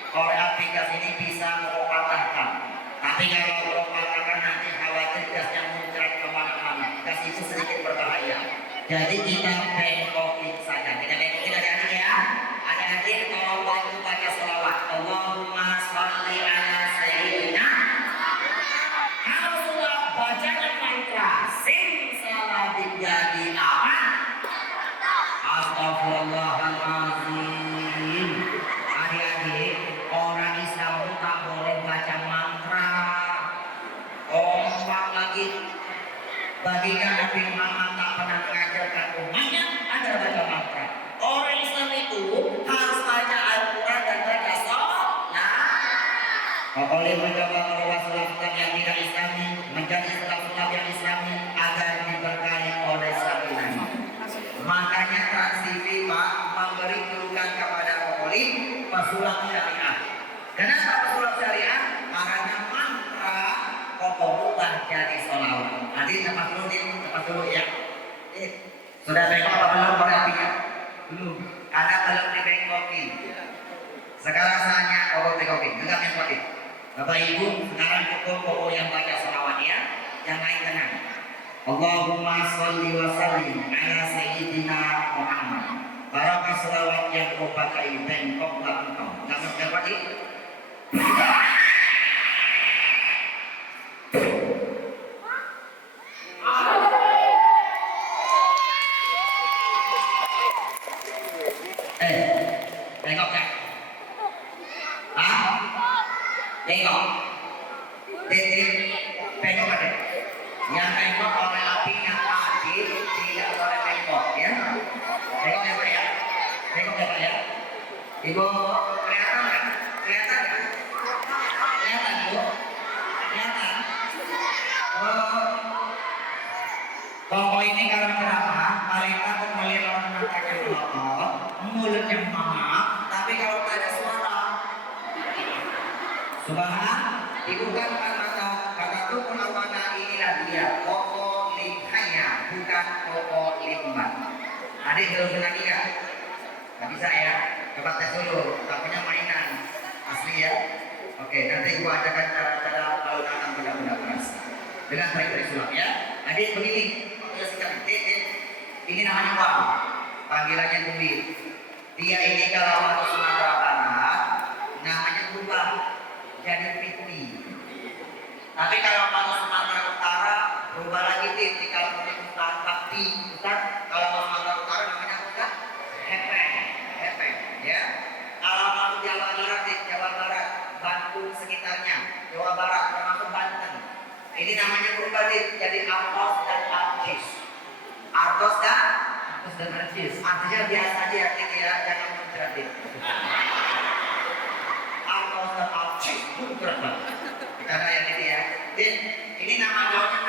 korek api gas ini bisa Koko patahkan. Tapi kalau Koko patahkan nanti khawatir gasnya muncrat kemana-mana. Gas itu sedikit berbahaya. Jadi kita bekokin saja. Kita bekokin adik-adik ya. Adik-adik tolong bantu baca sholawat. Allahumma sholli ala sayyidina. Kalau sudah bacakan mantra simsalabim jadi apa? Astagfirullahaladzim. Adik-adik, orang Islam itu tak boleh baca mantra. Omong lagi. Baginda Nabi Muhammad tak pernah mengajarkan umatnya agar baca mantra. Orang Islam itu harus baca Al-Quran dan baca sholat. Pokoknya mencoba merubah sulap-sulap yang tidak Islami menjadi sulap-sulap yang Islami agar diberkahi oleh syariat. Makanya Trans TV memberi julukan kepada Pokoli pesulap syariah. Kenapa pesulap syariah? Karena mantra Koko berubah jadi sholawat. Nanti tempat dulu ya. Sudah bengkok apa belum korek apinya? Belum. Karena belum dibengkokin. Sekarang saatnya Koko bengkokin. Enggak bengkokin. Bapak Ibu, sekarang Koko yang baca sholawat ya. Yang lain tenang. Allahumma sholli wa sallim ala sayyidina Muhammad. Barangkali sholawat yang kau pakai bengkoklah engkau. Jangan bengkokin. Bengkok ya? ditembak oleh apinya adil, tidak boleh tembak ya. Tengok ya Pak ya. Tengok ya Pak ya. Ibu kelihatan nggak? Kelihatan nggak? Kelihatan Bu? Kelihatan? Oh. Pokok ini kalau ceramah, mereka tuh melihat orang mata yang kotor, mulut yang mahal, tapi kalau tak ada suara, subhanallah, dibukakan mata, kata tuh penawana inilah dia, pokok likhaya, bukan pokok limbat. Adik belum lagi ya? Gak bisa ya? Coba tes dulu, takutnya mainan asli ya. Oke, nanti gua ajarkan cara-cara kalau nanam benda-benda keras dengan baik-baik sulap ya. Adik begini. Ini namanya uang, panggilannya duit. Dia ini kalau masuk Sumatera Barat, namanya berubah jadi piti. Tapi kalau masuk Sumatera Utara, berubah lagi di kalau Utara bakti. Kalau masuk Sumatera Utara namanya Utara hepeng, hepeng, ya. Kalau masuk Jawa Barat, di Jawa Barat, Bandung sekitarnya, Jawa Barat, termasuk Banten. Ini namanya berubah jadi artos dan artis. Artos dan artis. Artinya biasa aja artinya ya, jangan mencerdik. Artos dan artis berat banget. Kita ada yang ini ya. Dan ini nama gaulnya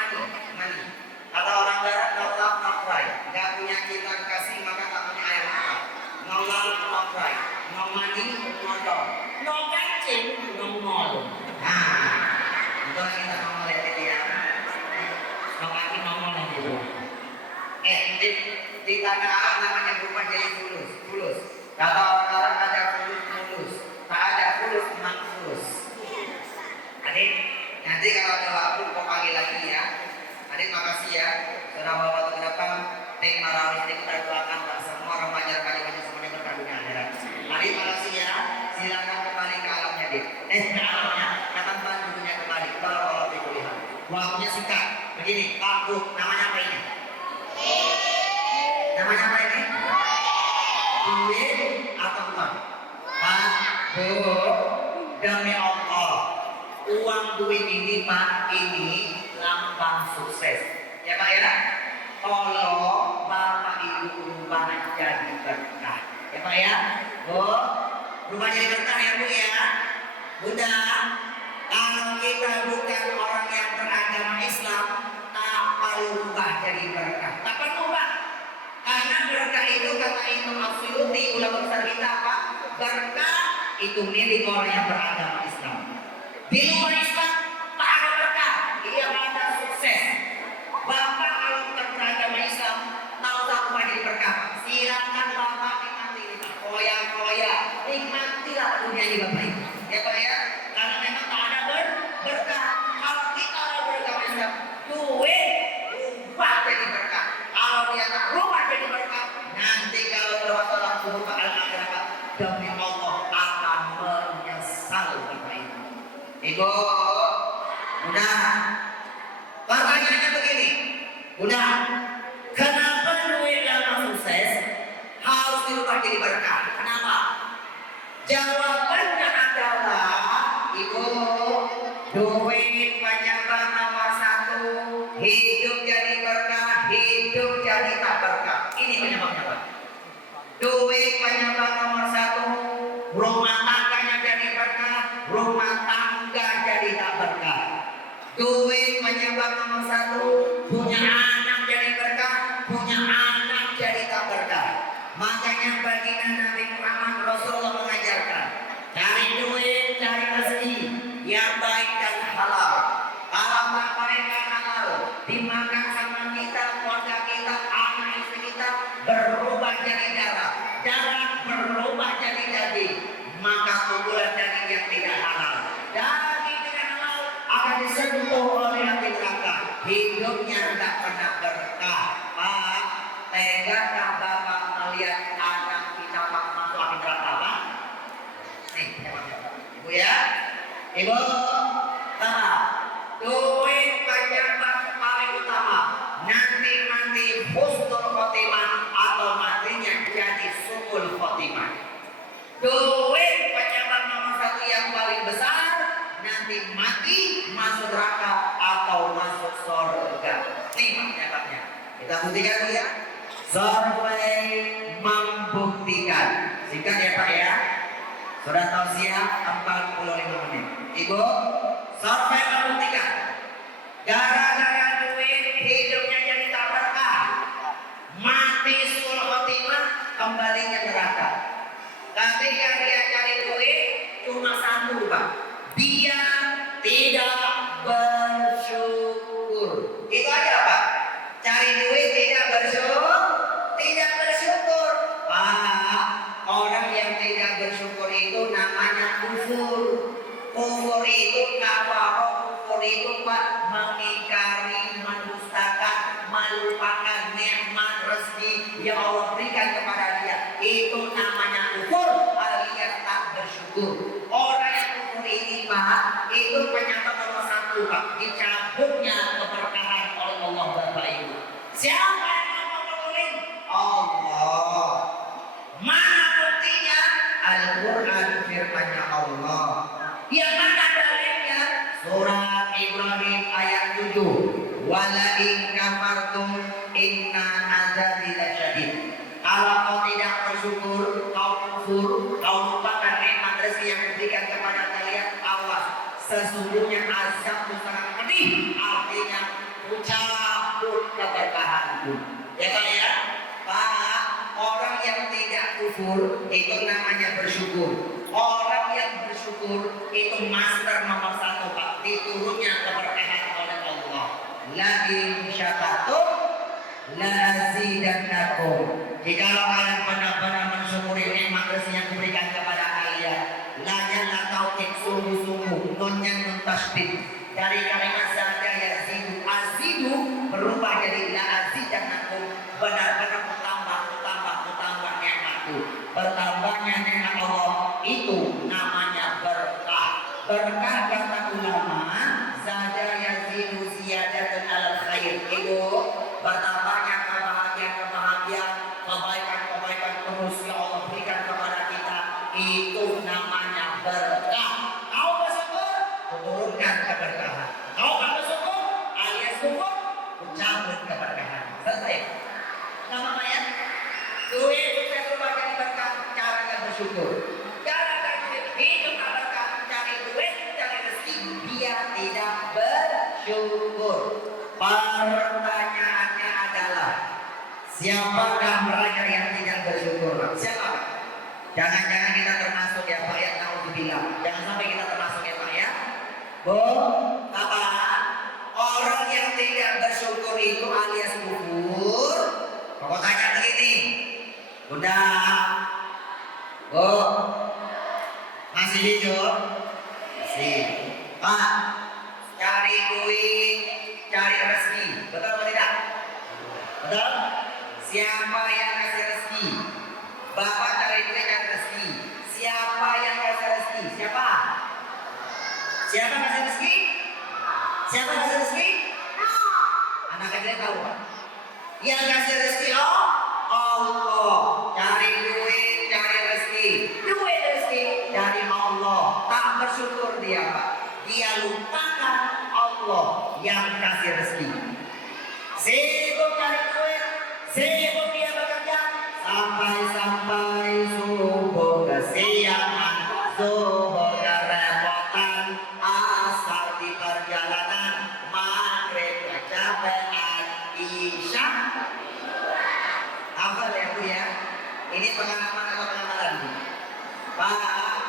mani. Kata orang Barat, no love, no cry. Gak punya cinta kasih maka tak punya air mata. No love, no cry. No money, no dog. No kancing, no mall. Nah, itu kita ngomong lihat ini ya. No lagi ngomong lagi. Di tanah Arab namanya berubah jadi fulus. Kata orang ada fulus, tak ada fulus maksus. Adik, nanti kalau ada waktu kau panggil lagi ya. Adik makasih ya, sudah bawa waktu ke depan. Ting marawis ini kita doakan tak semua remaja semuanya berkah dunia akhirat. Adik makasih ya, silakan kembali ke alamnya Dik. Ke alamnya, akan bantu dunia kembali. Kalau dikulihat, waktunya singkat. Begini, aku namanya apa ini? Namanya apa ini? Duit atau uang? Pak, Bu, demi Allah, uang duit ini Pak, ini lambang sukses. Ya Pak ya? Tolong Bapak Ibu rubah jadi berkah. Ya Pak ya? Bu, rubah jadi berkah ya Bu ya? Bunda, kalau kita bukan orang yang beragama Islam, tak perlu rubah jadi berkah. Tak perlu Pak. Karena berkah itu kata Imam As-Suyuti ulama besar kita apa? Berkah itu milik orang yang beragama Islam. Di luar Islam tak ada berkah, ia ada sukses. Bapak kalau bukan beragama Islam, tahu tak apa jadi berkah? Silakan Bapak nikmati, koya, nikmatilah dunia ini Bapak Ibu. Ya Pak ya, karena memang tak ada berkah. Kalau kita orang beragama Islam, duit rubah jadi berkah. Kalau dia tak rubah jadi berkah, nanti kalau terwakil suruh ke alam akhirat, demi Allah akan menyesal Bapak Ibu. Ibu, udah. Pertanyaannya begini, udah. Kenapa duit dalam sukses harus dirubah jadi berkah? Kenapa? Jawabannya adalah, Ibu, duit penyebab nomor 1, hidup jadi berkah, hidup jadi tak berkah. Ini penyebabnya Pak. Duit penyebab nomor 1, rumah tangganya jadi berkah, rumah tangga jadi tak berkah. Duit penyebab nomor 1, punya anak jadi berkah, punya anak jadi tak berkah. Makanya baginda Nabi Muhammad Rasulullah mengajarkan, cari duit, cari rezeki yang baik dan halal. Kalau tak baik dan halal, dimakan sama kita, keluarga kita, anak istri kita berubah jadi darah, darah berubah jadi daging, maka tumbuhlah daging yang tidak halal. Daging tidak halal akan disentuh oleh api neraka, hidupnya tidak pernah berkah. Pak, tegakah Bapak melihat anak kita masuk api neraka Pak? Nih, Ibu ya, Ibu, Bapak, duit penyebab paling utama nanti husnul khotimah atau matinya jadi su'ul khotimah. Duit penyebab nomor 1 yang paling besar, nanti mati masuk neraka atau masuk surga. Nih Kita buktikan dulu ya. Survei membuktikan. Singkat ya Pak ya. Sudah tahu siap 45 menit. Ibu, survei membuktikan. Gara-gara duit hidupnya jadi tak berkah. Mati sul khotimah, kembalinya neraka. Ketika dia cari duit cuma satu Pak. Dia tidak bersyukur. Itu aja Pak. Cari duit tidak bersyukur, tidak bersyukur. Pak, orang yang tidak bersyukur itu namanya kufur. Kufur itu kafaro, kufur itu Pak mengingkari, mendustakan, melupakan nikmat rezeki yang Allah berikan kepada dia. Itu namanya kufur alias tak bersyukur. Orang yang kufur ini Pak, itu penyebab nomor satu Pak, dicabutnya keberkahan oleh Allah Bapak Ibu. Siapa yang mau menguling? Allah. Mana buktinya? Al-Quran firman-Nya Allah. Yang mana dalilnya? Surat Ibrahim ayat 7. Wala in kafartum inna azabi lasyadid. Kalau kau tidak bersyukur, kau kufur, kau lupakan nikmat rezeki yang diberikan kepada kalian, awas. Sesungguhnya azabku sangat pedih. Artinya cabut keberkahanku. Ya Pak ya? Pak, orang yang tidak kufur itu namanya bersyukur. Orang yang bersyukur itu master nomor satu Pak, diturunnya keberkahan oleh Allah. La in syakartum la azidannakum. Jika kalian benar-benar mensyukuri nikmat rezeki yang diberikan kepada kalian, la tauhid sungguh-sungguh, nunnya nun tasbih. Dari kalimat zada yazidu, azidu berubah jadi la azidannakum, benar-benar bertambah nikmatku. Bertambahnya nikmat Allah itu namanya berkah. Berkah kata ulama, zada yazidu ziyadatan alal khair. Itu bertambahnya kebahagiaan, kebaikan terus yang Allah berikan kepada kita. Itu namanya berkah. Kau bersyukur, turunkan keberkahan. Kau tak bersyukur, alias kufur, cabut keberkahan. Selesai. Nama ya? Duit sukses berubah jadi berkah, cara bersyukur. Cara duit hidup tak berkah, cari duit, cari rezeki, dia tidak bersyukur. Pertanyaannya adalah, siapakah mereka yang tidak bersyukur? Siapa? Jangan-jangan kita termasuk ya Pak ya, naudzubillah. Jangan sampai kita termasuk ya Pak ya. Bu, Bapak, orang yang tidak bersyukur itu alias kufur. Pokok tanya begini, Bunda, Bu, masih hidup? Masih. Pak, cari duit, cari rezeki, betul atau tidak? Betul? Siapa yang kasih rezeki? Bapak cari duit dan rezeki. Siapa yang kasih rezeki? Siapa? Siapa kasih rezeki? Siapa kasih rezeki? Anak kecil tahu Pak. Yang kasih rezeki Allah. Cari duit, cari rezeki. Duit rezeki dari Allah. Tak bersyukur dia Pak. Dia lupakan Allah yang kasih rezeki. Sibuk cari duit, sibuk dia bekerja, sampai subuh kesiangan, zuhur kerepotan, asar di perjalanan, maghrib kecapean, isya. Hafal ya Bu ya? Ini pengalaman atau pengamalan Bu? Pak,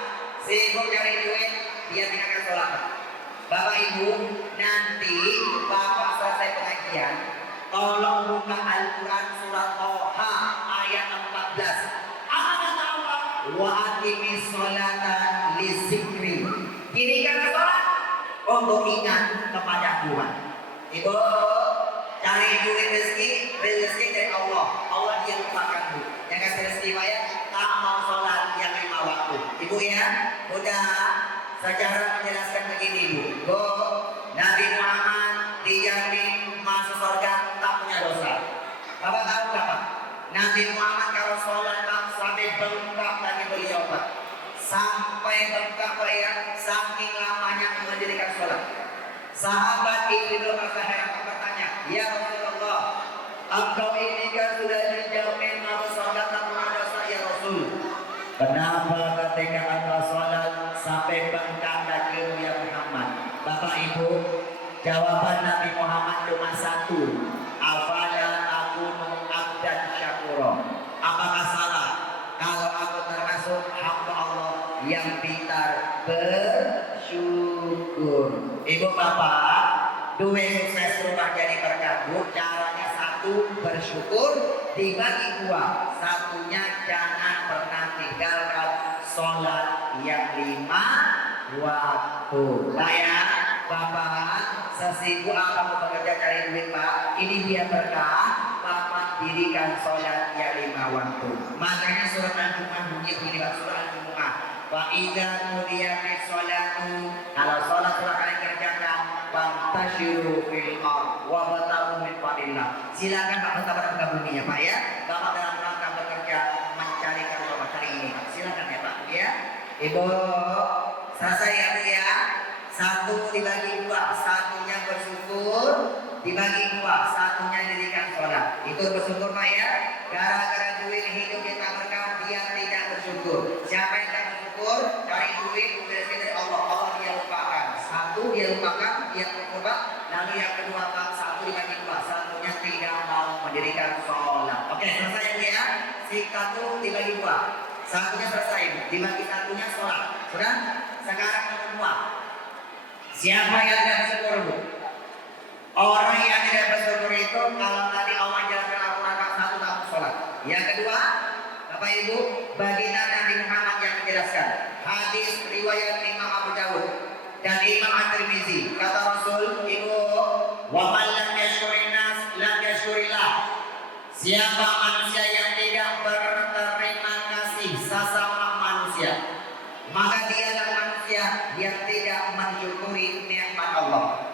sibuk cari duit, dia tinggalkan sholat. Bapak Ibu, nanti Bapak selesai pengajian, tolong buka Al-Quran surat Toha ayat 14. Apa kata Allah? Wa aqimis sholata lizikri. Dirikan sholat untuk ingat kepada Tuhan. Ibu, cari duit rezeki dari Allah. Allah dia lupakan Bu. Yang kasih rezeki Pak ya, tak mau sholat yang 5 waktu. Ibu ya, udah secara menjelaskan begini Bu. Nabi Muhammad dijamin masuk surga tak punya dosa. Bapak tahu nggak Pak? Nabi Muhammad kalau sholat sampai bengkak lagi beliau Pak. Sampai bengkak Pak ya, saking lamanya mendirikan sholat. Sahabat Ibnu Mas'ud bertanya, ya Rasulullah, Engkau ini kan sudah dijamin mau sholat tanpa dosa ya Rasul. Kenapa ketika engkau sholat sampai bengkak kakimu ya Muhammad? Bapak Ibu, jawaban Nabi Muhammad cuma satu. Afala akunu abdan syakura. Apakah salah kalau aku termasuk hamba Allah yang pintar bersyukur? Ibu bapak, duwe sukses rumah jadi berkah. Caranya satu, bersyukur, dibagi dua. Satunya jangan pernah tinggalkan sholat yang 5 waktu. Saya Bapak, sesibuk kamu bekerja cari duit Pak, ini biar berkah. Bapak dirikan sholat yang 5 waktu. Makanya surat Al-Jumu'ah bunyi begini Pak, surat Al-Jumu'ah. Wa idza nudiyatis sholatu, kalau sholat sudah kalian kerjakan, fantashiru fil ardh wa batagu min fadillah. Silakan Pak bertabar ke bumi ya Pak ya. Bapak dalam rangka bekerja mencari kerja cari ini. Silakan ya Pak ya. Ibu, selesai ya Bu ya. Satu dibagi dua, satunya bersyukur, dibagi dua, satunya dirikan sholat. Itu bersyukur Pak ya. Gara-gara duit hidup kita berkah, dia tidak bersyukur. Siapa yang tidak bersyukur, cari duit, rezeki dari Allah, Allah dia lupakan. Satu dia lupakan, dia berkorban. Lalu yang kedua Pak, satu dibagi dua, satunya tidak mau mendirikan sholat. Oke, selesai ya Bu ya. Satu dibagi dua, satunya selesai, dibagi satunya sholat. Sudah? Sekarang yang kedua. Siapa yang tidak bersyukur Bu? Orang yang tidak bersyukur itu kalau tadi Allah jelaskan Al-Quran satu tahun sholat. Yang kedua, Bapak Ibu, baginda Nabi Muhammad yang menjelaskan hadis riwayat Imam Abu Dawud dan Imam At-Tirmizi. Kata Rasul, Ibu, wa man lam yashkurin nas lam yashkurillah. Siapa manusia yang tidak berterima kasih sesama manusia, maka dialah manusia yang tidak mensyukuri nikmat Allah.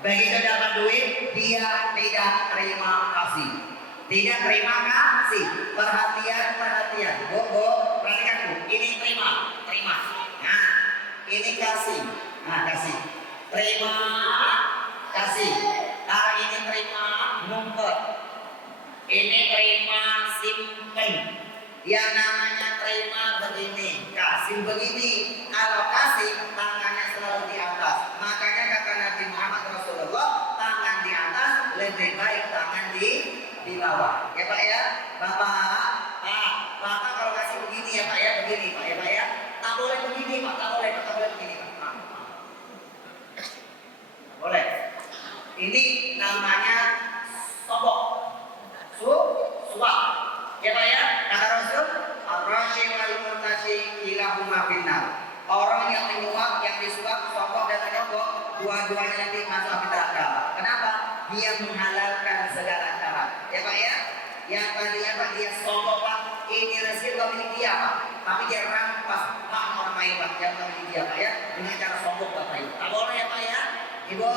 Begitu dapat duit, dia tidak terima kasih. Tidak terima kasih. Perhatian. Bu, perhatikan Bu. Ini terima. Nah, ini kasih. Nah, kasih. Terima kasih. Nah, ini terima ngumpet. Ini terima simpen. Yang namanya terima begini, kasih begini. Kalau kasih, tangannya selalu di atas. Makanya kata Nabi Muhammad Rasulullah, tangan di atas lebih baik tangan di bawah. Ya Pak ya, Bapak kalau kasih begini ya Pak ya, begini Pak ya. Tak boleh begini Pak, tak boleh begini Pak. Boleh. Ini namanya sobok. Suap. Ya Pak ya, kata Rasul, ar-rashi wal murtashi ilahuma finnar. Orang yang menyuap, yang disuap, sokok dan ternyogok, dua-duanya nanti masuk api neraka. Kenapa? Dia menghalalkan segala cara. Ya Pak ya, yang tadinya Pak dia sokok Pak, ini rezeki bukan milik dia Pak, tapi dia rampas hak orang lain Pak, yang bukan milik dia Pak ya, dengan cara sokok Bapak Ibu. Tak boleh ya Pak ya, Ibu.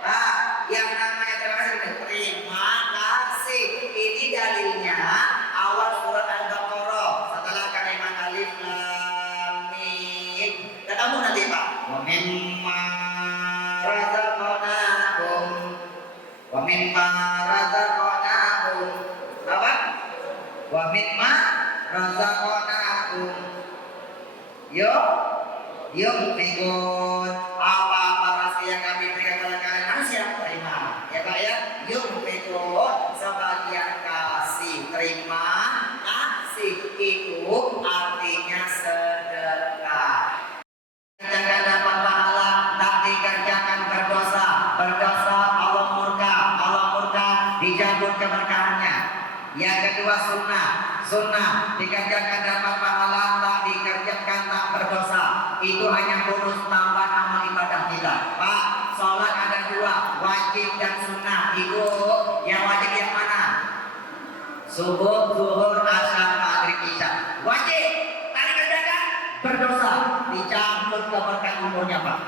Pak, yang namanya terima kasih. Ini dalilnya awal surat Al-Baqarah setelah kalimat alif lam mim. Ketemu nanti Pak. Wa mimma razaqnahum. Wa mimma razaqnahum. Apa? Wa mimma razaqnahum. Yuk ikut apa rezeki yang kami berikan kepada kalian manusia, terima ya Pak ya. Yuk ikut sebagian kasih, terima kasih itu artinya sedekah. Jangan dapat pahala, tak dikerjakan berdosa Allah murka, dicabut keberkahannya. Yang kedua sunnah dikerjakan dapat pahala, tak dikerjakan tak berdosa. Itu hanya bonus tambah amal ibadah kita. Pak, sholat ada dua, wajib dan sunnah. Ibu, yang wajib yang mana? Subuh, zuhur, asar, maghrib, isya. Wajib, tak dikerjakan berdosa, dicabut keberkahan umurnya Pak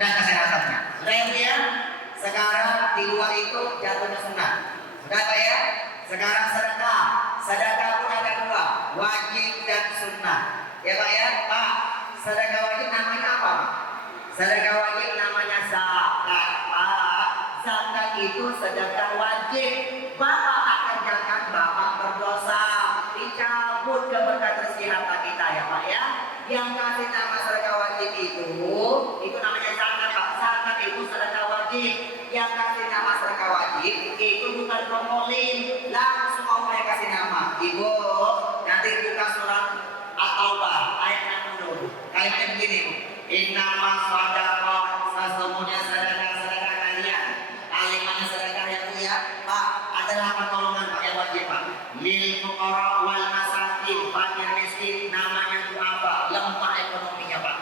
dan kesehatannya. Sudah ya? Sekarang di luar itu jatuhnya sunnah. Sudah Pak ya? Sekarang sedekah pun ada dua, wajib dan sunnah. Ya Pak ya? Pak, sedekah wajib namanya apa? Sedekah wajib namanya zakat. Zakat itu sedekah wajib. fuqara wal masakin, fakir miskin, namanya itu apa? Lemah ekonominya Pak.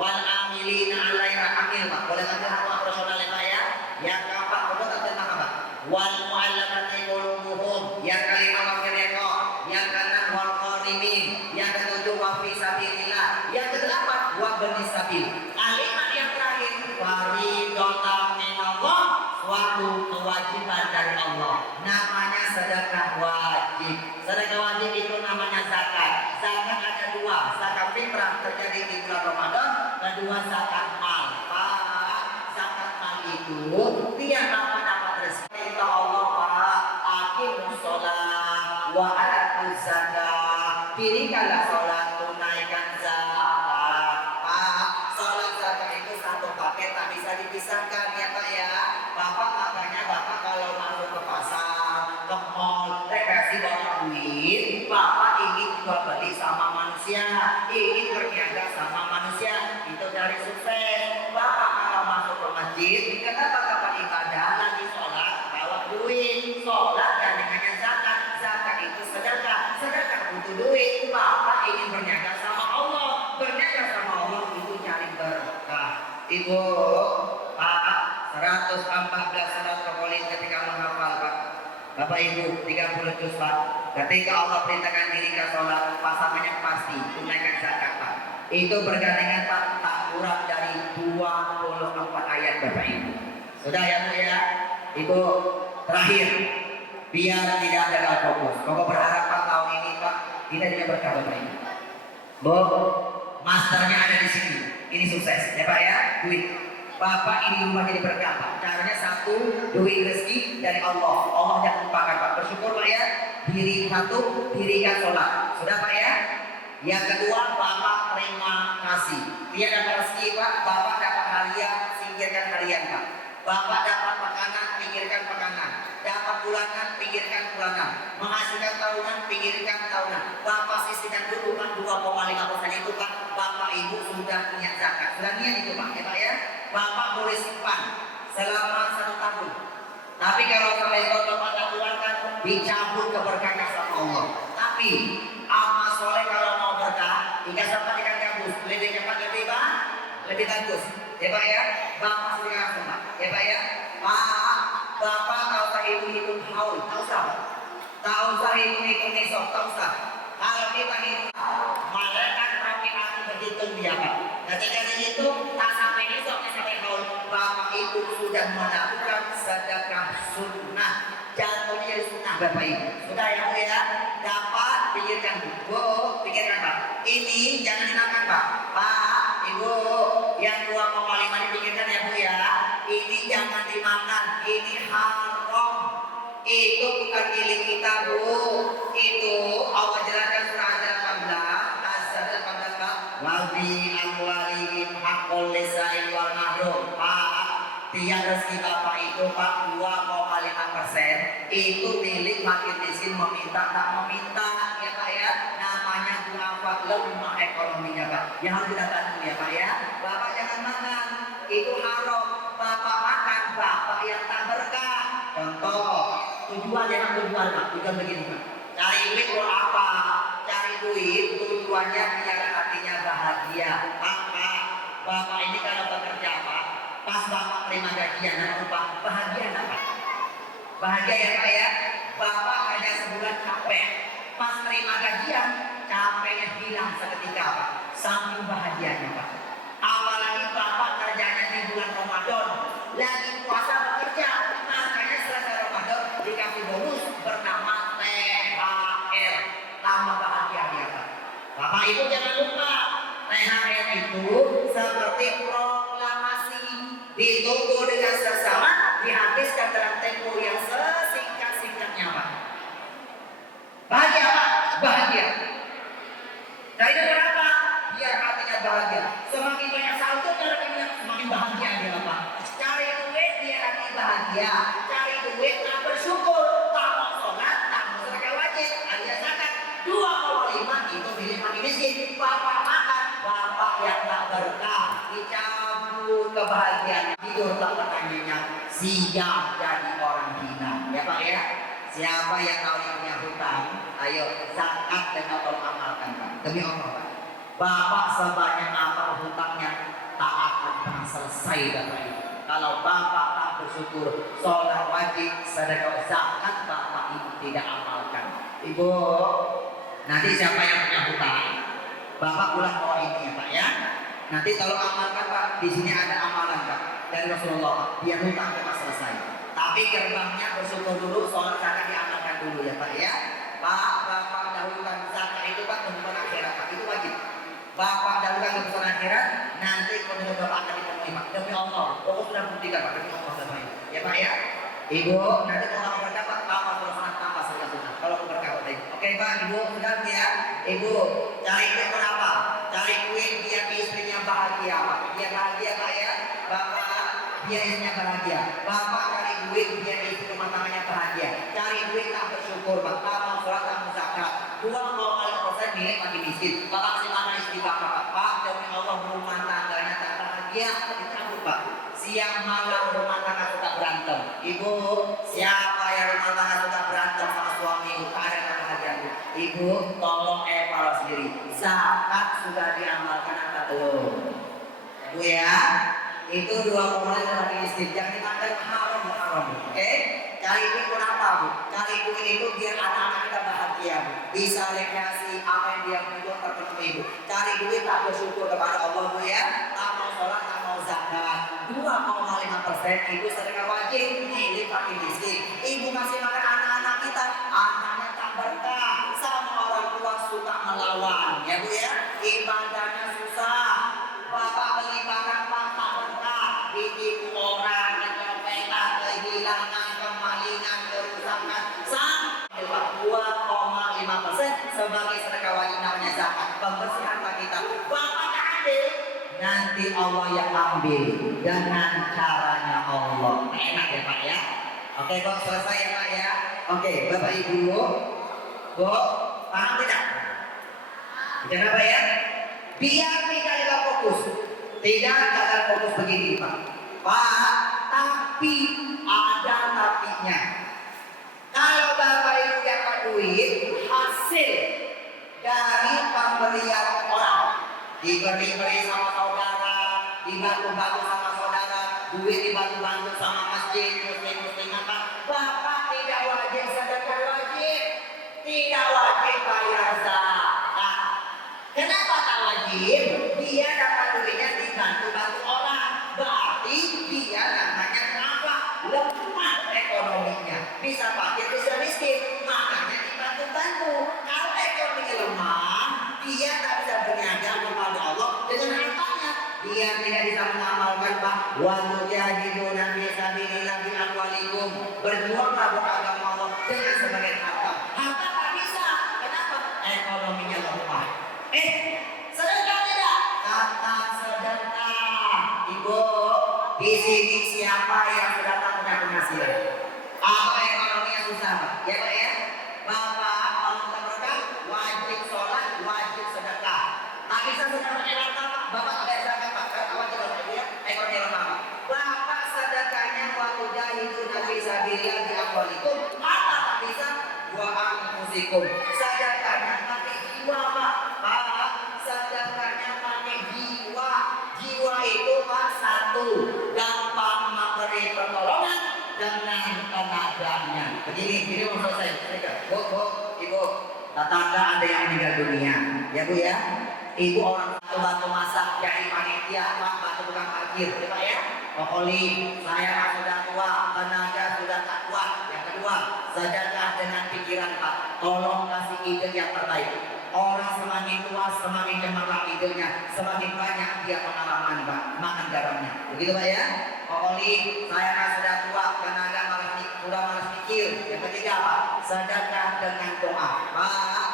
Wal amilina alaiha, amil Pak. Boleh ngambil hak operasional ya Pak ya? Yang keempat, betul tak tentang apa? Wal mu'allafati qulubuhum, yang kelima wakil reko, yang keenam wal qarimin, yang ketujuh wa fi sabilillah, yang kedelapan wa bani sabil. Kalimat yang terakhir, fariidatan minallah, suatu kewajiban dari Allah. Namanya sedekah wajib. Sedekah wajib itu namanya zakat. Zakat ada dua, zakat fitrah terjadi di bulan Ramadan, kedua zakat mal. Pak, zakat mal itu tiap dapat rezeki. Insya Allah Pak, aqimus sholat wa atuz zakat. Dirikanlah sholat, tunaikan zakat. Pak, sholat zakat itu satu paket, tak bisa dipisahkan ya Pak ya. Bapak makanya Bapak kalau masuk ke pasar, ke mall, rekreasi bawa duit, Bapak ingin jual beli sama manusia, ingin berniaga sama manusia, itu dari sukses. Bapak kalau masuk ke masjid, kenapa Bapak ibadah lagi sholat, bawa duit, sholat dan dengannya zakat, zakat itu sedekah, sedekah butuh duit. Bapak ingin berniaga sama Allah, berniaga sama Allah itu cari berkah. Ibu, Pak, 114 surat Al-Qur'an ketika menghafal Pak. Bapak Ibu 30 juz Pak. Ketika Allah perintahkan diri ke sholat, pasangannya pasti tunaikan zakat Pak. Itu bergandengan Pak, tak kurang dari 24 ayat Bapak Ibu. Sudah ya Bu ya? Ibu, terakhir biar tidak gagal fokus. Koko berharap Pak tahun ini Pak kita tidak berkah Bapak Ibu. Bu, masternya ada di sini. Ini sukses ya Pak ya, duit. Bapak ini rumah jadi berkah Pak. Caranya satu, duit rezeki dari Allah. Allah jangan lupakan Pak. Bersyukur Pak ya. Diri satu, dirikan sholat. Sudah Pak ya. Yang kedua, Bapak terima kasih. Dia dapat rezeki Pak. Bapak dapat harian, singkirkan harian Pak. Bapak dapat makanan, pinggirkan makanan. Dapat bulanan, pinggirkan bulanan. Menghasilkan tahunan, pinggirkan tahunan. Bapak sisihkan dulu Pak 2,5% itu Pak. Bapak Ibu sudah niat zakat. Sudah niat itu Pak ya Pak ya. Bapak boleh simpan selama 1 tahun. Tapi kalau sampai tahun Bapak tak keluarkan, dicabut keberkahan sama Allah. Tapi amal soleh kalau mau berkah, dikasih ikan gabus, lebih cepat lebih bagus. Ya Pak ya, Bapak sudah langsung Pak. Ya Pak ya, Pak, Bapak tak usah hitung haul, tak usah. Tak usah hitung esok, tak usah. Kalau kita hitung, malaikat rapi hati berhitung dia Pak. Ketika dihitung, tak sampai esok, sampai haul, Bapak itu sudah melakukan sedekah sunnah. Jatuhnya jadi sunnah Bapak Ibu. Sudah ya Bu ya, dapat pikirkan Bu, pikirkan Pak. Ini jangan dimakan Pak. Pak, Ibu, yang 2,5 dipikirkan ya Bu ya. Ini jangan dimakan, ini haram. Itu bukan milik kita Bu. Itu Allah jelaskan surah Az-Zar 18, Az-Zar 18 Pak. Wabi amwalihim haqqul lisail wal mahrum. Pak, tiap rezeki Bapak itu Pak 2,5% itu milik makin miskin meminta tak meminta ya Pak ya. Namanya du'afa, lemah ekonominya Pak. Yang harus kita bantu ya Pak ya. Bapak jangan makan, itu haram. Bapak makan, Bapak yang tak berkah. Contoh, tujuan Pak, tujuan begini Pak. Cari duit buat apa? Cari duit tujuannya biar hatinya bahagia. Bapak ini kalau bekerja Pak, pas Bapak terima gajian dan upah, bahagia enggak Pak? Bahagia ya Pak ya? Bapak hanya sebulan capek, pas terima gajian, capeknya hilang seketika Pak. Saking bahagianya Pak. Apalagi Bapak kerjanya di bulan Ramadan, lagi puasa bekerja, makanya selesai Ramadan dikasih bonus bernama THR. Tambah bahagia dia Pak. Bapak Ibu jangan lupa, THR itu seperti proklamasi, ditunggu dengan seksama, dihabiskan dalam tempo yang sesingkat-singkatnya Pak. Bahagia Pak, bahagia. Nah itu kenapa? Biar hatinya bahagia. Semakin banyak saldo, semakin bahagia dia Pak. Cari duit biar hati bahagia. Cari duit tak bersyukur, tak mau sholat, tak mau sedekah wajib, alias zakat. 2,5 itu milik makin miskin. Bapak makan, Bapak yang tak berkah, dicabut kebahagiaan. Tidur tak pertanyaannya, siap jadi orang hina. Ya Pak ya. Siapa yang tahu yang punya hutang, ayo zakat dengan tolong amalkan Pak. Demi Allah Pak. Bapak sebanyak apa hutangnya tak akan pernah selesai Bapak Ibu. Kalau Bapak tak bersyukur, sholat wajib, sedekah, zakat Bapak Ibu tidak amalkan. Ibu, nanti siapa yang punya hutang, Bapak pulang bawa ini ya Pak ya. Nanti kalau amalkan Pak, di sini ada amalan Pak dari Rasulullah Pak, biar hutang Bapak selesai. Tapi gerbangnya bersyukur dulu, sholat zakat diamalkan dulu ya Pak ya. Pak, Bapak dahulukan zakat itu Pak untuk akhirat Pak, itu wajib. Bapak dahulukan keputusan akhirat, nanti komitmen Bapak akan dipenuhi Pak. Demi Allah, Bapak sudah buktikan Pak, demi Allah Bapak Ibu. Ya Pak ya. Ibu, nanti kalau kamu berkah Pak, tambah sunnah, tambah sunnah. Kalau aku berkah Pak. Oke Pak, Ibu, sudah ya. Ibu, cari duit berapa? Cari duit biar istrinya bahagia Pak. Biar bahagia Pak ya. Bapak, biar istrinya bahagia. Bapak cari duit biar istri rumah tangganya bahagia. Cari duit tak bersyukur Pak. Kamu sholat, kamu zakat. 2,5% milik bagi miskin. Bapak kasih makan istri Bapak Pak. Pak, demi Allah rumah tangganya tak bahagia. Dicabut Pak. Siang malam rumah tangga suka berantem. Ibu, siapa yang rumah tangga suka berantem sama suami? Ada kebahagiaan Bu. Ibu, tolong evaluasi diri. Zakat sudah diamalkan atau belum? Bu ya, itu 2,5 bagi miskin. Jangan dimakan haram. Oke? Cari duit buat apa Bu? Cari duit itu biar anak-anak kita bahagia Bu. Bisa rekreasi apa yang dia butuh terpenuhi Bu. Cari duit tak bersyukur kepada Allah Bu ya. Tak mau sholat, tak mau zakat. 2,5% itu sedekah wajib milik fakir miskin. Ibu masih makan anak-anak kita, anaknya tak berkah. Sama orang tua suka melawan ya Bu ya. Ibadahnya susah. Bapak beli barang tak berkah, ditipu orang, kecopetan, kehilangan, kemalingan, kerusakan. Sampai 2,5% sebagai sedekah wajib namanya zakat, pembersihan bagi kita. Bapak ambil, nanti Allah yang ambil dengan caranya Allah. Enak ya Pak ya. Oke Kok selesai ya Pak ya. Oke Bapak Ibu, Bu, paham tidak? Kenapa ya? Biar tidak dalam fokus. Tidak dalam fokus begini Pak. Pak, tapi ada tapinya. Kalau Bapak Ibu dapat duit hasil dari pemberian orang, diberi-beri sama saudara, dibantu-bantu sama saudara, duit dibantu-bantu sama masjid, muslim apa, Bapak tidak wajib sedekah wajib, tidak wajib bayar zakat. Kenapa tak wajib? Dia dapat duitnya dibantu-bantu orang, berarti dia namanya apa? Lemah ekonominya, bisa fakir bisa miskin, makanya dibantu-bantu. Kalau ekonominya lemah, dia tak bisa berniaga kepada Allah dengan hartanya. Dia tidak bisa mengamalkan Pak. Wa tujahiduna fi sabilillah bi amwalikum. Berjuanglah buat agama Allah dengan sebagian harta. Harta tak bisa. Kenapa? Ekonominya lemah. Sedekah tidak? Kata sedekah. Ibu, di sini siapa yang sudah tak punya penghasilan? Apa ekonominya susah Pak? Ya Pak ya? Bapak kalau kita berkah wajib sholat, wajib sedekah. Tak bisa sedekah pakai harta Pak. Bapak tidak zakat Pak. Wajib Bapak ya? Ekonominya lemah Pak. Bapak sedekahnya waktu jahidu nabi sabilillah di amwalikum. Apa tak bisa? Wa anfusikum. Sedekahnya pakai jiwa Pak. Pak, sedekahnya pakai jiwa. Jiwa itu Pak satu, gampang memberi pertolongan dengan tenaganya. Begini mau selesai. Bu, Ibu, tetangga ada yang meninggal dunia, ya Bu ya. Ibu orang bantu masak, jadi panitia, Pak bantu tukang parkir, ya Pak ya. Pokoknya saya sudah tua, tenaga sudah tak kuat. Yang kedua, sedekah dengan pikiran Pak. Tolong kasih ide yang terbaik. Orang semakin tua, semakin cemerlang idenya, semakin banyak dia pengalaman Pak, makan garamnya. Begitu Pak ya. Pokoknya saya sudah tua, tenaga malas mikir. Yang ketiga Pak, sedekah dengan doa. Pak,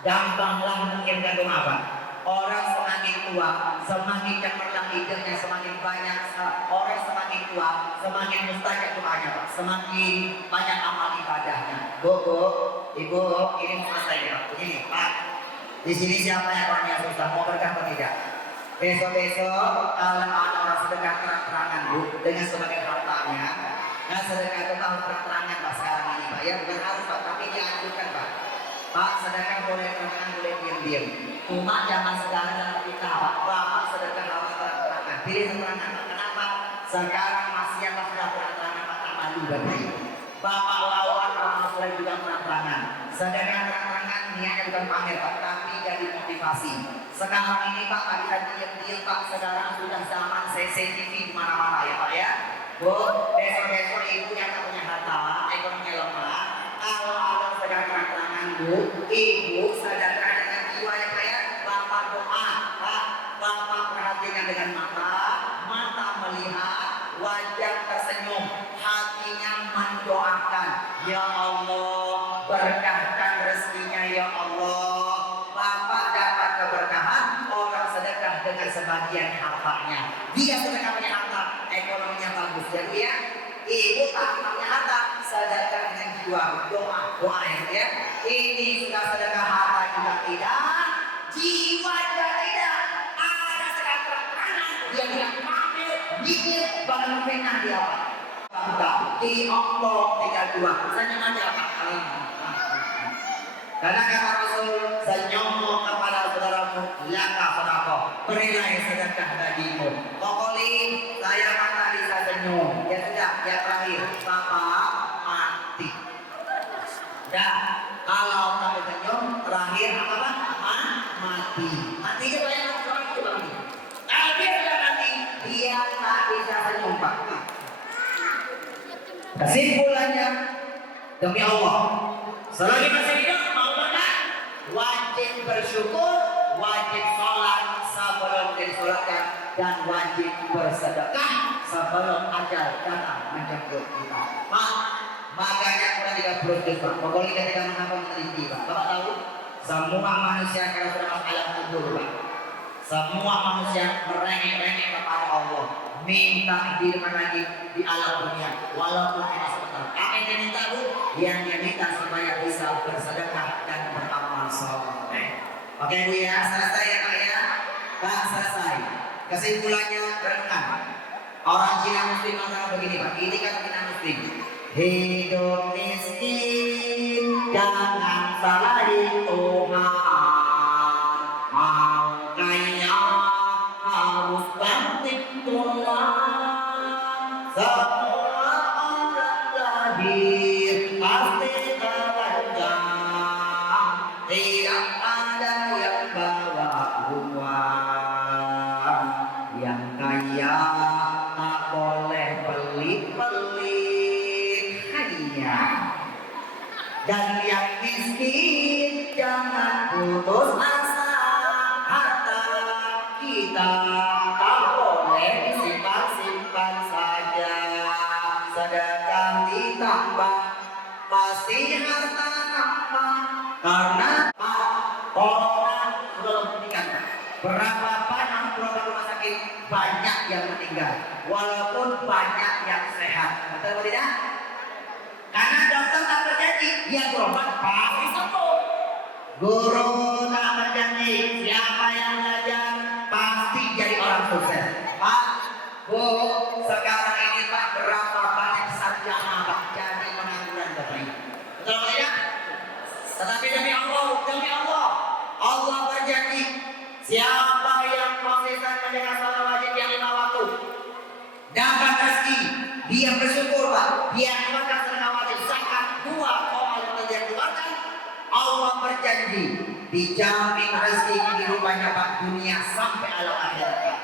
gampanglah mengirimkan doa Pak. Orang semakin tua, semakin cemerlang idenya, semakin banyak. Orang semakin tua, semakin mustajab doanya Pak, semakin banyak amal ibadahnya. Bu, Ibu, ini mau selesai ya Pak. Begini Pak, di sini siapa yang orangnya susah, mau berkah atau tidak? Besok-besok kalau ada orang sedekah terang-terangan Bu, dengan sebagian hartanya. Nah sedekah itu harus terang-terangan Pak sekarang ini Pak ya, bukan harus Pak, tapi dianjurkan Pak. Pak, sedekah boleh terang-terangan, boleh diam-diam. Cuma jangan sekarang dalam kita, Pak. Bapak sedekah harus terang-terangan. Pilih terang-terangan. Kenapa? Sekarang masih sudah terang-terangan, Pak, tak malu berarti. Bapak lawan orang soleh juga terang-terangan. Sedekah terang-terangan niatnya bukan pamer, Pak, tapi jadi motivasi. Sekarang ini Pak, tak bisa diam-diam, Pak. Sekarang sudah zaman CCTV di mana-mana ya, Pak ya. Bu, besok-besok ibu yang tak punya harta, ekonominya lemah. Kalau ada sedekah terang-terangan, Bu, ibu sedekah dengan jiwa yang kaya. Bapak doa, Pak. Bapak perhatikan dengan mata, mata melihat, wajah tersenyum, hatinya mendoakan. Ya Allah, berkahkan rezekinya ya Allah. Bapak dapat keberkahan, orang sedekah dengan sebagian hartanya. Dia sedekah punya harta, ekonominya bagus ya Bu ya. Ibu tak punya harta, sedekah dengan jiwa, doa ya. Ini sudah sedekah harta juga tidak, jiwa juga tidak. Ada sedekah terang-terangan, dia bilang pamer, dikit, bahkan fitnah dia Pak. Di Allah 32, senyum aja Pak. Karena kata Rasul, senyummu kepada saudaramu, laka sedekah, berilah sedekah bagimu. Pokoknya saya mata bisa senyum. Ya sudah, yang terakhir, Bapak mati. Dah, kalau kamu senyum, terakhir apa Pak? Mati. Mati itu yang orang itu mati. Kalau dia sudah mati, dia tak bisa senyum Pak. Kesimpulannya, demi Allah, selagi masih hidup mau berkah, wajib bersyukur, wajib sholat sebelum disolatkan, dan wajib bersedekah sebelum ajal datang menjemput kita. Makanya kita tidak bersyukur Pak. Pokoknya ketika mengapa meneliti Pak. Bapak tahu, semua manusia kalau sudah masuk alam kubur Pak, semua manusia merengek-rengek kepada Allah, minta diriman lagi di alam dunia, walaupun tidak sebentar. Apa yang dia minta Bu? Yang dia minta supaya bisa bersedekah dan beramal soleh. Oke Bu ya, selesai ya Pak ya? Pak, selesai. Kesimpulannya renungan. Orang Cina Muslim mengatakan begini Pak, ini kan Cina Muslim. Hidup miskin, jangan salahin Tuhan. Mau kaya harus banting tulang. Semua orang lahir pasti telanjang. Tidak ada yang bawa uang. Yang kaya tak boleh pelit-pelit hanya. Dan yang miskin jangan putus asa. Harta kita tak boleh disimpan-simpan saja. Sedekah ditambah, pasti harta nambah. Karena orang sudah membuktikan berapa banyak program rumah sakit, banyak yang meninggal, walaupun banyak yang sehat. Betul atau tidak? Karena dokter tak berjanji dia berobat pasti sembuh. Guru tak berjanji siapa yang belajar pasti jadi orang sukses. Pak, Bu, sekarang ini Pak berapa banyak sarjana Pak jadi pengangguran Bapak Ibu. Betul atau tidak? Tetapi demi Allah, Allah berjanji siapa yang konsisten menjaga salat wajib yang 5 waktu dapat rezeki, dia bersyukur Pak, dia keluarkan sedekah wajib zakat 2,5 dia keluarkan, Allah berjanji dijamin rezeki kehidupannya Pak dunia sampai alam akhirat Pak.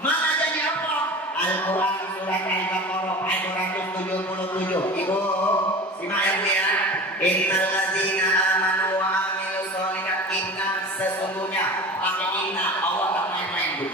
Mana janji Allah? Al-Quran surat Al-Baqarah ayat 277. Ibu, simak ya Bu ya. Innal ladzina amanu wa amilus sholihat, inna sesungguhnya pakai inna, Allah tak main-main Bu.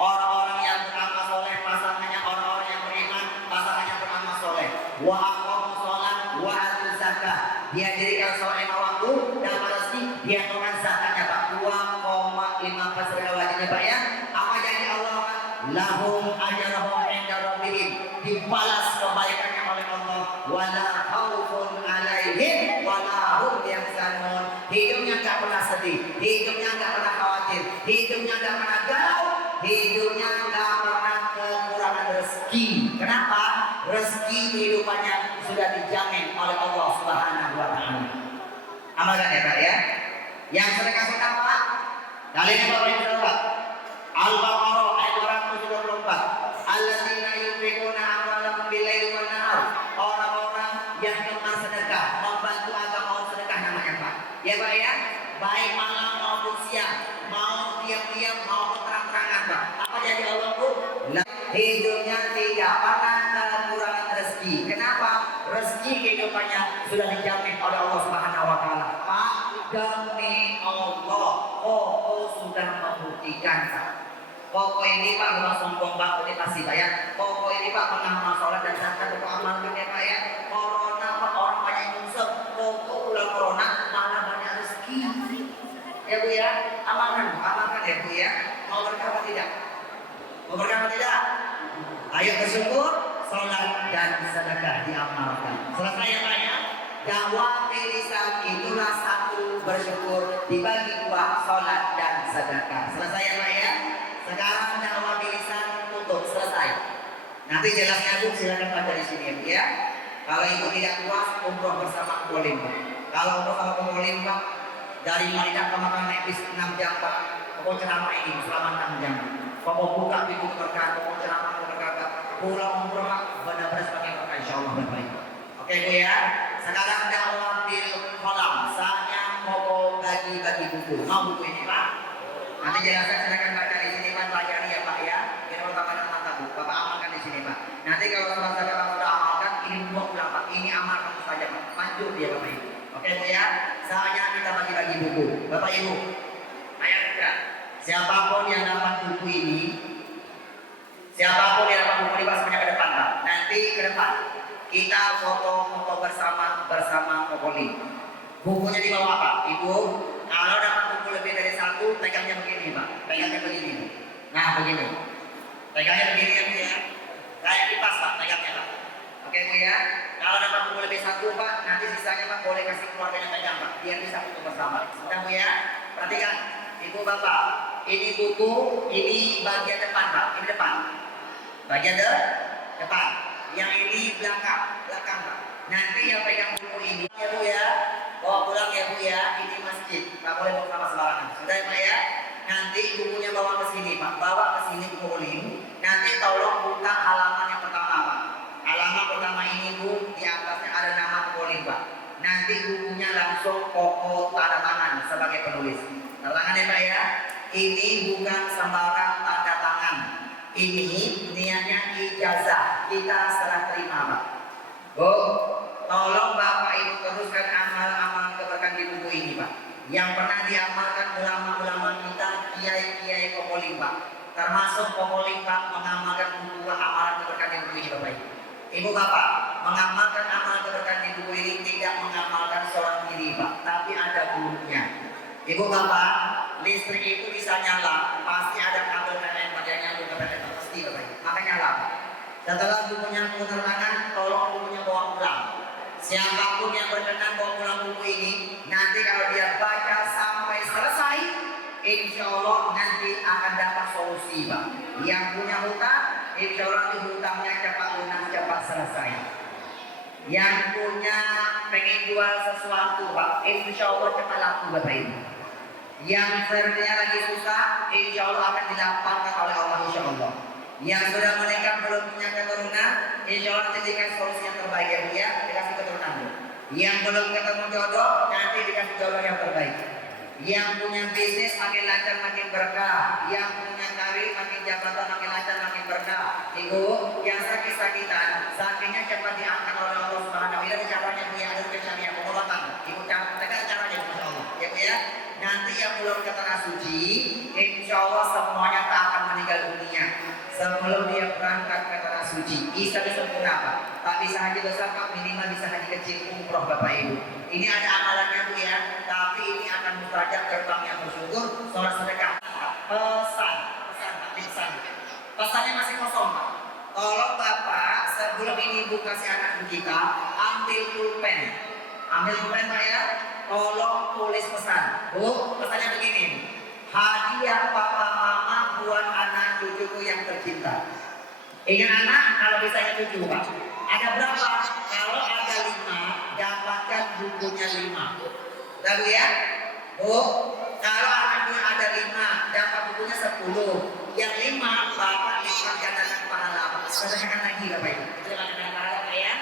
Orang-orang yang beramal soleh pasangannya orang-orang yang beriman, pasangannya beramal soleh. Wa aqamus sholat wa atuz zakah. Dia dirikan sholat 5 waktu dan rezeki dia keluarkan zakatnya Pak 2,5 sedekah wajibnya Pak ya. Apa janji Allah Pak? Lahum ajrahum inda rabbihim, dibalas kebaikannya oleh Allah. Wala khaufun alaihim wala hum yahzanun. Hidupnya enggak pernah sedih, hidupnya enggak pernah khawatir, hidupnya enggak pernah galau, hidupnya enggak pernah kekurangan rezeki. Kenapa? Rezeki kehidupannya sudah dijamin oleh Allah Subhanahu wa taala. Amalkan ya Pak ya. Yang sedekah sunnah Pak. Dalilnya Bapak Ibu saudara. Al-Baqarah ayat 224. Alladzina yunfiquna amwalahum bil-laili wan-nahar. Orang-orang yang gemar sedekah, membantu agama sedekah namanya Pak. Ya Pak ya. Baik malam maupun siang, mau diam-diam maupun terang-terangan Pak. Apa jadi Allah Bu? Hidupnya tidak pernah kekurangan rezeki. Kenapa? Rezeki kehidupannya sudah dijamin oleh Allah Subhanahu wa taala. Pak, demi Allah, Koko sudah membuktikan Pak. Koko ini Pak bukan sombong Pak, ini pasti Pak ya. Koko ini Pak mengamal sholat dan zakat untuk amalkan ya Pak ya. Corona Pak orang banyak nyungsep. Koko ulang corona malah banyak rezeki. Ya Bu ya, amalkan ya Bu ya. Mau berkah apa tidak? Mau berkah apa tidak? Ayo bersyukur, sholat dan sedekah diamalkan. Selesai ya Pak ya. Dakwah lisan itulah satu, bersyukur dibagi dua, sholat dan sedekah. Selesai ya Pak ya. Sekarang dakwah lisan tutup, selesai. Nanti jelasnya Bu silakan baca di sini ya. Kalau itu tidak puas, umroh bersama boleh Pak. Kalau umroh sama boleh Pak, dari Madinah ke Makkah naik bis 6 jam Pak. Pokok ceramah ini selama 6 jam. Pokok buka pintu keberkahan, pokok ceramah keberkahan. Pulang umroh Pak, benar-benar sebagai berkah insyaallah berbaik. Oke Bu ya. Sekarang dakwah bil kolam. Saatnya mau bagi-bagi buku. Mau buku ini Pak? Nanti jelaskan silakan baca di sini Pak, baca ya Pak ya. Ini pertama mata Bu. Bapak amalkan di sini Pak. Nanti kalau saudara sudah amalkan, ini buat pulang Pak. Ini amalkan saja Pak. Manjur dia Bapak Ibu. Oke Bu ya. Saatnya kita bagi-bagi buku. Bapak Ibu, ayo kita. Siapapun yang dapat buku ini, siapapun yang dapat buku ini semuanya ke depan Pak. Nanti ke depan kita foto-foto bersama Kokoli. Bukunya di bawah Pak. Ibu, kalau dapat buku lebih dari satu, pegangnya begini Pak. Pegangnya begini. Nah begini. Pegangnya begini ya Bu ya. Kayak kipas Pak, pegangnya Pak. Oke Bu ya. Kalau dapat buku lebih satu Pak, nanti sisanya Pak boleh kasih keluarganya pegang Pak. Biar bisa foto bersama. Sudah Bu ya. Perhatikan, Ibu Bapak. Ini buku, ini bagian depan Pak. Ini depan. Bagian depan. Yang ini belakang Pak. Nanti yang pegang buku ini ya Bu ya, bawa pulang ya Bu ya. Ini masjid, nggak boleh bawa sama sembarangan. Sudah ya Pak ya. Nanti bukunya bawa ke sini Pak, bawa ke sini buku ini. Nanti tolong buka halaman yang pertama Pak. Halaman pertama ini Bu, di atasnya ada nama Kokolin Pak. Nanti bukunya langsung Koko tanda tangan sebagai penulis. Tanda tangan ya Pak ya. Ini bukan sembarang tanda tangan. Ini niatnya ijazah, kita serah terima Pak. Bu, tolong Bapak Ibu teruskan amal-amal keberkahan di buku ini Pak. Yang pernah diamalkan ulama-ulama kita, kiai-kiai Kokoli Pak. Termasuk Kokoli Pak mengamalkan buku amalan keberkahan di buku ini Bapak Ibu. Ibu Bapak, mengamalkan amalan keberkahan di buku ini tidak mengamalkan seorang diri Pak, tapi ada gurunya. Ibu Bapak, listrik itu bisa nyala, pasti ada kabel PLN pada nyambung ke PLN pasti Bapak Ibu. Maka nyala. Setelah bukunya putar tangan, tolong bukunya bawa pulang. Siapapun yang berkenan bawa pulang buku ini, nanti kalau dia baca sampai selesai, insya Allah nanti akan dapat solusi Pak. Yang punya hutang, insya Allah hutangnya cepat lunas, cepat selesai. Yang punya pengen jual sesuatu Pak, insya Allah cepat laku Bapak Ibu. Yang sebenarnya lagi susah, insya Allah akan didapatkan oleh Allah insya Allah. Yang sudah menikah belum punya keturunan, insya Allah nanti dikasih solusi yang terbaik ya Bu ya, dikasih keturunan Bu. Yang belum ketemu jodoh, nanti dikasih jodoh yang terbaik. Yang punya bisnis makin lancar makin berkah, yang punya karir makin jabatan makin lancar makin berkah. Ibu, yang sakit-sakitan, sakitnya cepat diangkat oleh Allah Subhanahu wa taala. Caranya Bu ya, ada caranya pengobatan. Ibu tekan caranya insya Allah ya Bu ya. Nanti yang belum ke tanah suci, insya Allah semuanya tak akan meninggal dunia sebelum dia berangkat ke tanah suci. Bisa sempurna Pak, tak bisa haji besar Pak, minimal bisa haji kecil umroh Bapak Ibu. Ini ada amalannya Bu ya, tapi ini akan mustajab gerbangnya bersyukur, sholat sedekah. Pesannya masih kosong Pak. Tolong Bapak sebelum ini Bu kasih anak kita, ambil pulpen Pak ya. Tolong tulis pesan. Bu, pesannya begini. Hadiah papa mama buat anak cucuku yang tercinta. Ingat anak, kalau bisa ingat cucu Pak. Ada berapa? Kalau ada 5, dapatkan bukunya 5. Lalu ya, Bu, kalau anaknya ada 5, dapat bukunya 10. Yang 5 Bapak lipat gandakan pahala. Sedangkan lagi Bapak Ibu. Itu gandakan pahala Pak ya.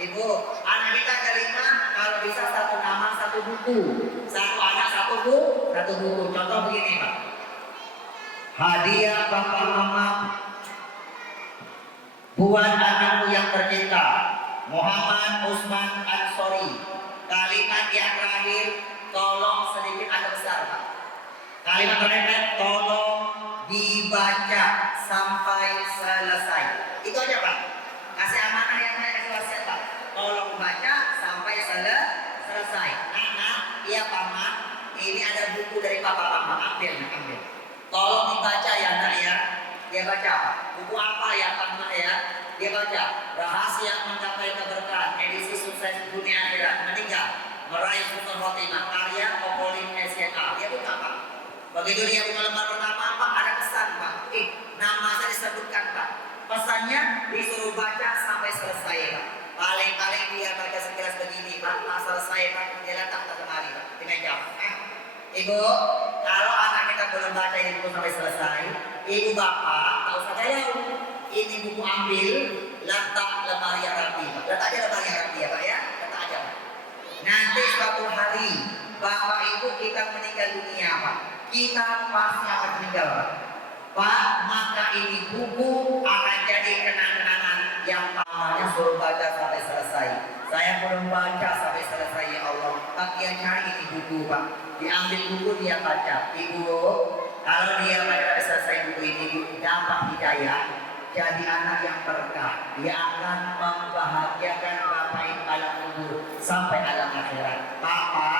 Ibu, anak kita ada 5, kalau bisa 1 nama 1 buku. 1 anak 1 buku, 1 buku. Contoh begini Pak. Hadiah Bapak Mama buat anakku yang tercinta, Muhammad Usman Ansori. Kalimat yang terakhir, tolong sedikit agak besar Pak. Kalimat terakhir, tolong dibaca sampai selesai. Itu aja Pak. Kasih amanah yang saya kasih wasiat Pak. Tolong baca sampai selesai. Iya Pak Ma. Ini ada buku dari Papa Mama. Ambil. Tolong dibaca ya Nak ya. Dia baca. Buku apa ya Pak Ma ya? Dia baca. Rahasia Menggapai Keberkahan. Edisi Sukses Dunia Akhirat. Meninggal. Meraih Husnul Khotimah. Karya Okolim SYK. Dia buka Pak. Begitu dia buka lembar pertama Pak, ada pesan Pak. Nama saya disebutkan Pak. Pesannya disuruh baca sampai selesai Pak. Paling-paling dia baca sekilas begini Pak. Pas selesai Pak, dia letak ke lemari Pak. Di meja. Ibu, kalau anak kita belum baca ini buku sampai selesai, ibu bapak tak usah galau. Ini buku ambil, letak lemari yang rapi Pak. Letak aja lemari yang rapi ya Pak ya. Letak aja Pak. Nanti suatu hari bapak ibu kita meninggal dunia Pak. Kita pasti akan meninggal Pak. Maka ini buku akan jadi kenang-kenangan yang pamannya suruh baca sampai selesai. Saya belum baca sampai selesai ya Allah. Pak dia cari ini buku Pak. Diambil buku dia baca. Ibu, kalau dia baca sampai selesai buku ini dapat hidayah, jadi anak yang berkah. Dia akan membahagiakan bapak ibu alam kubur sampai alam akhirat. Papa,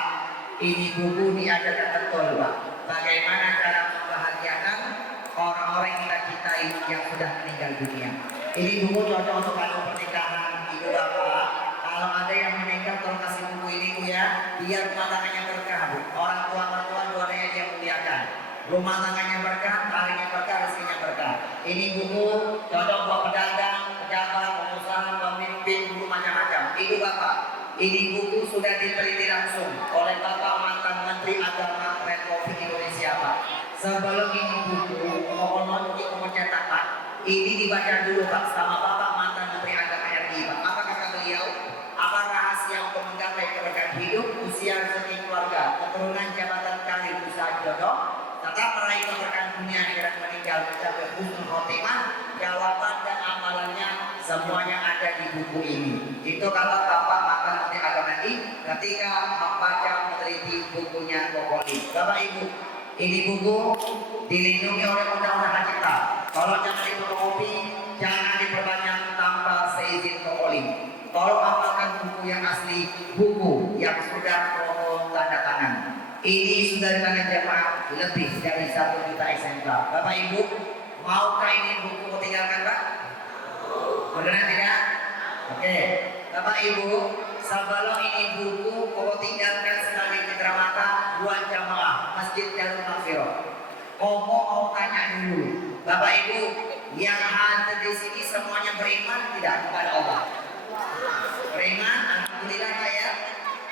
ini buku diajarkan betul Pak. Bagaimana cara membahagiakan orang-orang yang kita cintai yang sudah meninggal dunia. Ini buku cocok untuk kado pernikahan ibu bapak. Kalau ada yang meninggal tolong kasih buku ini Bu ya, biar rumah tangganya berkah Bu. Orang tua mertua dua-duanya dia muliakan. Rumah tangganya berkah, karirnya berkah, rezekinya berkah. Ini buku cocok buat pedagang, pejabat, pengusaha, pemimpin, guru macam-macam. Ibu bapak, ini buku sudah diteliti langsung oleh Bapak mantan Menteri Agama Republik Indonesia Pak. Sebelum ini buku, mohon untuk mencetak Pak, ini dibaca dulu Pak sama Bapak mantan Menteri Agama RI Pak. Apa kata beliau? Apa rahasia untuk menggapai keberkahan hidup, usia rezeki keluarga, keturunan jabatan karir usaha jodoh, tetap meraih keberkahan dunia akhirat meninggal mencapai husnul khotimah? Jawaban dan amalannya semuanya ada di buku ini. Itu kalau Bapak mantan Menteri Agama RI ketika membaca meneliti bukunya Kokoli. Bapak Ibu, ini buku dilindungi oleh Undang-Undang Hak Cipta. Kalau jangan difotokopi, jangan diperbanyak tanpa seizin Kokoli. Tolong amalkan buku yang asli, buku yang sudah mohon tanda tangan. Ini sudah ditanda jemaah lebih dari 1 juta eksemplar. Bapak Ibu, maukah ini buku tinggalkan Pak? Beneran tidak? Oke, Bapak Ibu, sebelum ini buku kau tinggalkan sebagai citra mata buat jamaah Masjid Darul Maghfirah. Kau mau tanya dulu, Bapak Ibu, yang hadir di sini semuanya beriman tidak kepada Allah? Beriman, alhamdulillah Pak ya.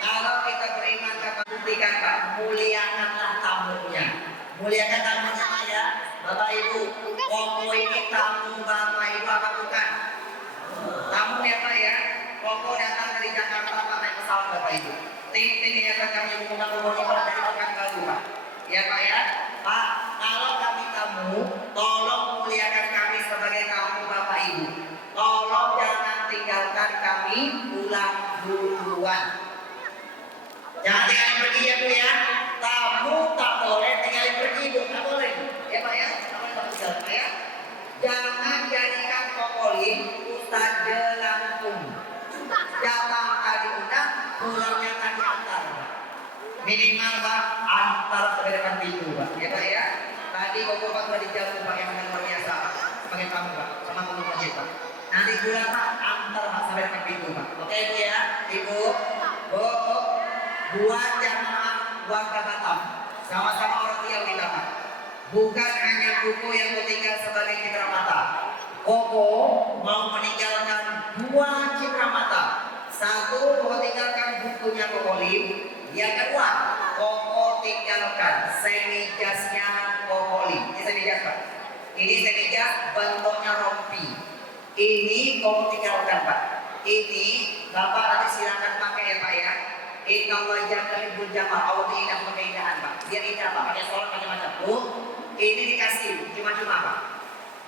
Kalau kita beriman, kita buktikan Pak, muliakanlah tamunya. Muliakan tamunya Pak ya. Bapak Ibu, Koko ini tamu Bapak Ibu apa bukan? Tamu ya Pak ya. Koko datang dari Jakarta Pak, naik pesawat Bapak Ibu. Ting ya Pak, kami mengundang Koko dari Pekanbaru Pak. Ya Pak ya. Pak, kalau kami tamu, tolong muliakan kami sebagai tamu Bapak Ibu. Tolong jangan tinggalkan kami pulang duluan. Jangan tinggalin pergi ya Bu ya. Tamu tak boleh tinggalin pergi Bu, tak boleh. Ya Pak ya, tak boleh Pak ya. Jangan jadikan Kokolin Ustaz jelangkung. Datang tadi undang, pulangnya kan diantar. Minimal Pak, antar ke depan pintu Pak. Ya Pak ya. Tadi Koko Pak sudah dijamu Pak yang luar biasa sebagai tamu Pak, sama guru masjid Pak. Nanti pulang Pak, antar Pak sampai depan pintu Pak. Oke Ibu ya, Ibu, Bu, buat jamaah warga Batam, sama-sama orang Riau kita Pak. Bukan hanya buku yang tinggal sebagai citra mata. Koko mau meninggalkan 2 citra mata. 1 mau meninggalkan bukunya Kokolim, yang kedua Ini semeja bentuknya rompi. Ini kamu tinggalkan Pak. Ini Bapak nanti silakan pakai ya Pak ya. Inna Allah jama'ibul jama' Allah tidak keindahan Pak. Biar indah Pak, pakai sholat macam-macam. Ini dikasih cuma-cuma Pak.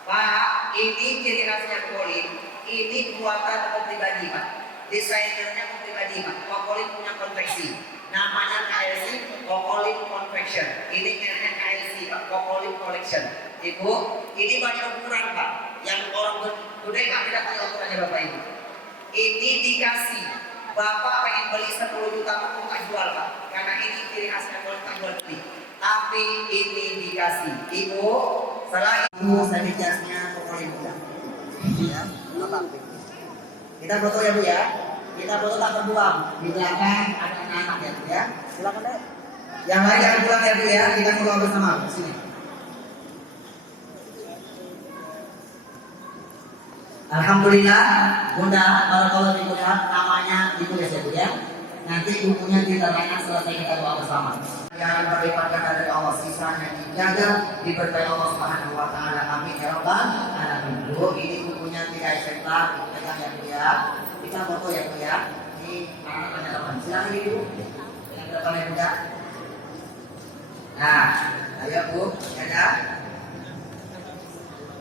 Pak, ini ciri khasnya Kokolin. Ini buatan pribadi Pak. Desainernya pribadi Pak. Kokolin punya konveksi. Namanya KLC, Kokolin Confection. Ini mereknya KLC Pak, Kokolin Collection. Ibu, ini banyak ukuran Pak. Yang orang gede Pak tidak punya ukurannya Bapak Ibu. Ini dikasih. Bapak pengen beli 10 juta pun tak jual Pak. Karena ini ciri khasnya kalau tak jual beli. Tapi ini dikasih. Ibu, setelah itu saya jasnya Kokolin juga. Ya, Bapak. Kita foto ya Bu ya. Kita foto tak terbuang. Di belakang ada anak ya Bu ya. Silakan deh. Yang lain jangan pulang ya Bu ya. Kita foto bersama. Sini. Alhamdulillah, Bunda Barakallahu fikum namanya ditulis ya Bu ya. Nanti bukunya diterangkan selesai kita doa bersama. Yang berlipat dari Allah sisanya dijaga diberkahi Allah Subhanahu wa taala. Amin ya rabbal alamin. Bu, ini bukunya 3 eksemplar, pegang ya Bu ya. Kita foto ya Bu ya. Ini anak-anak teman. Silakan Ibu. Yang depan ya Bu ya. Nah, ayo Bu, ada.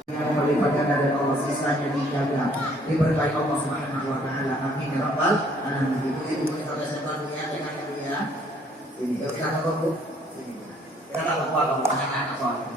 Yang berlipat dari Allah sisanya dijaga diberkahi Allah Subhanahu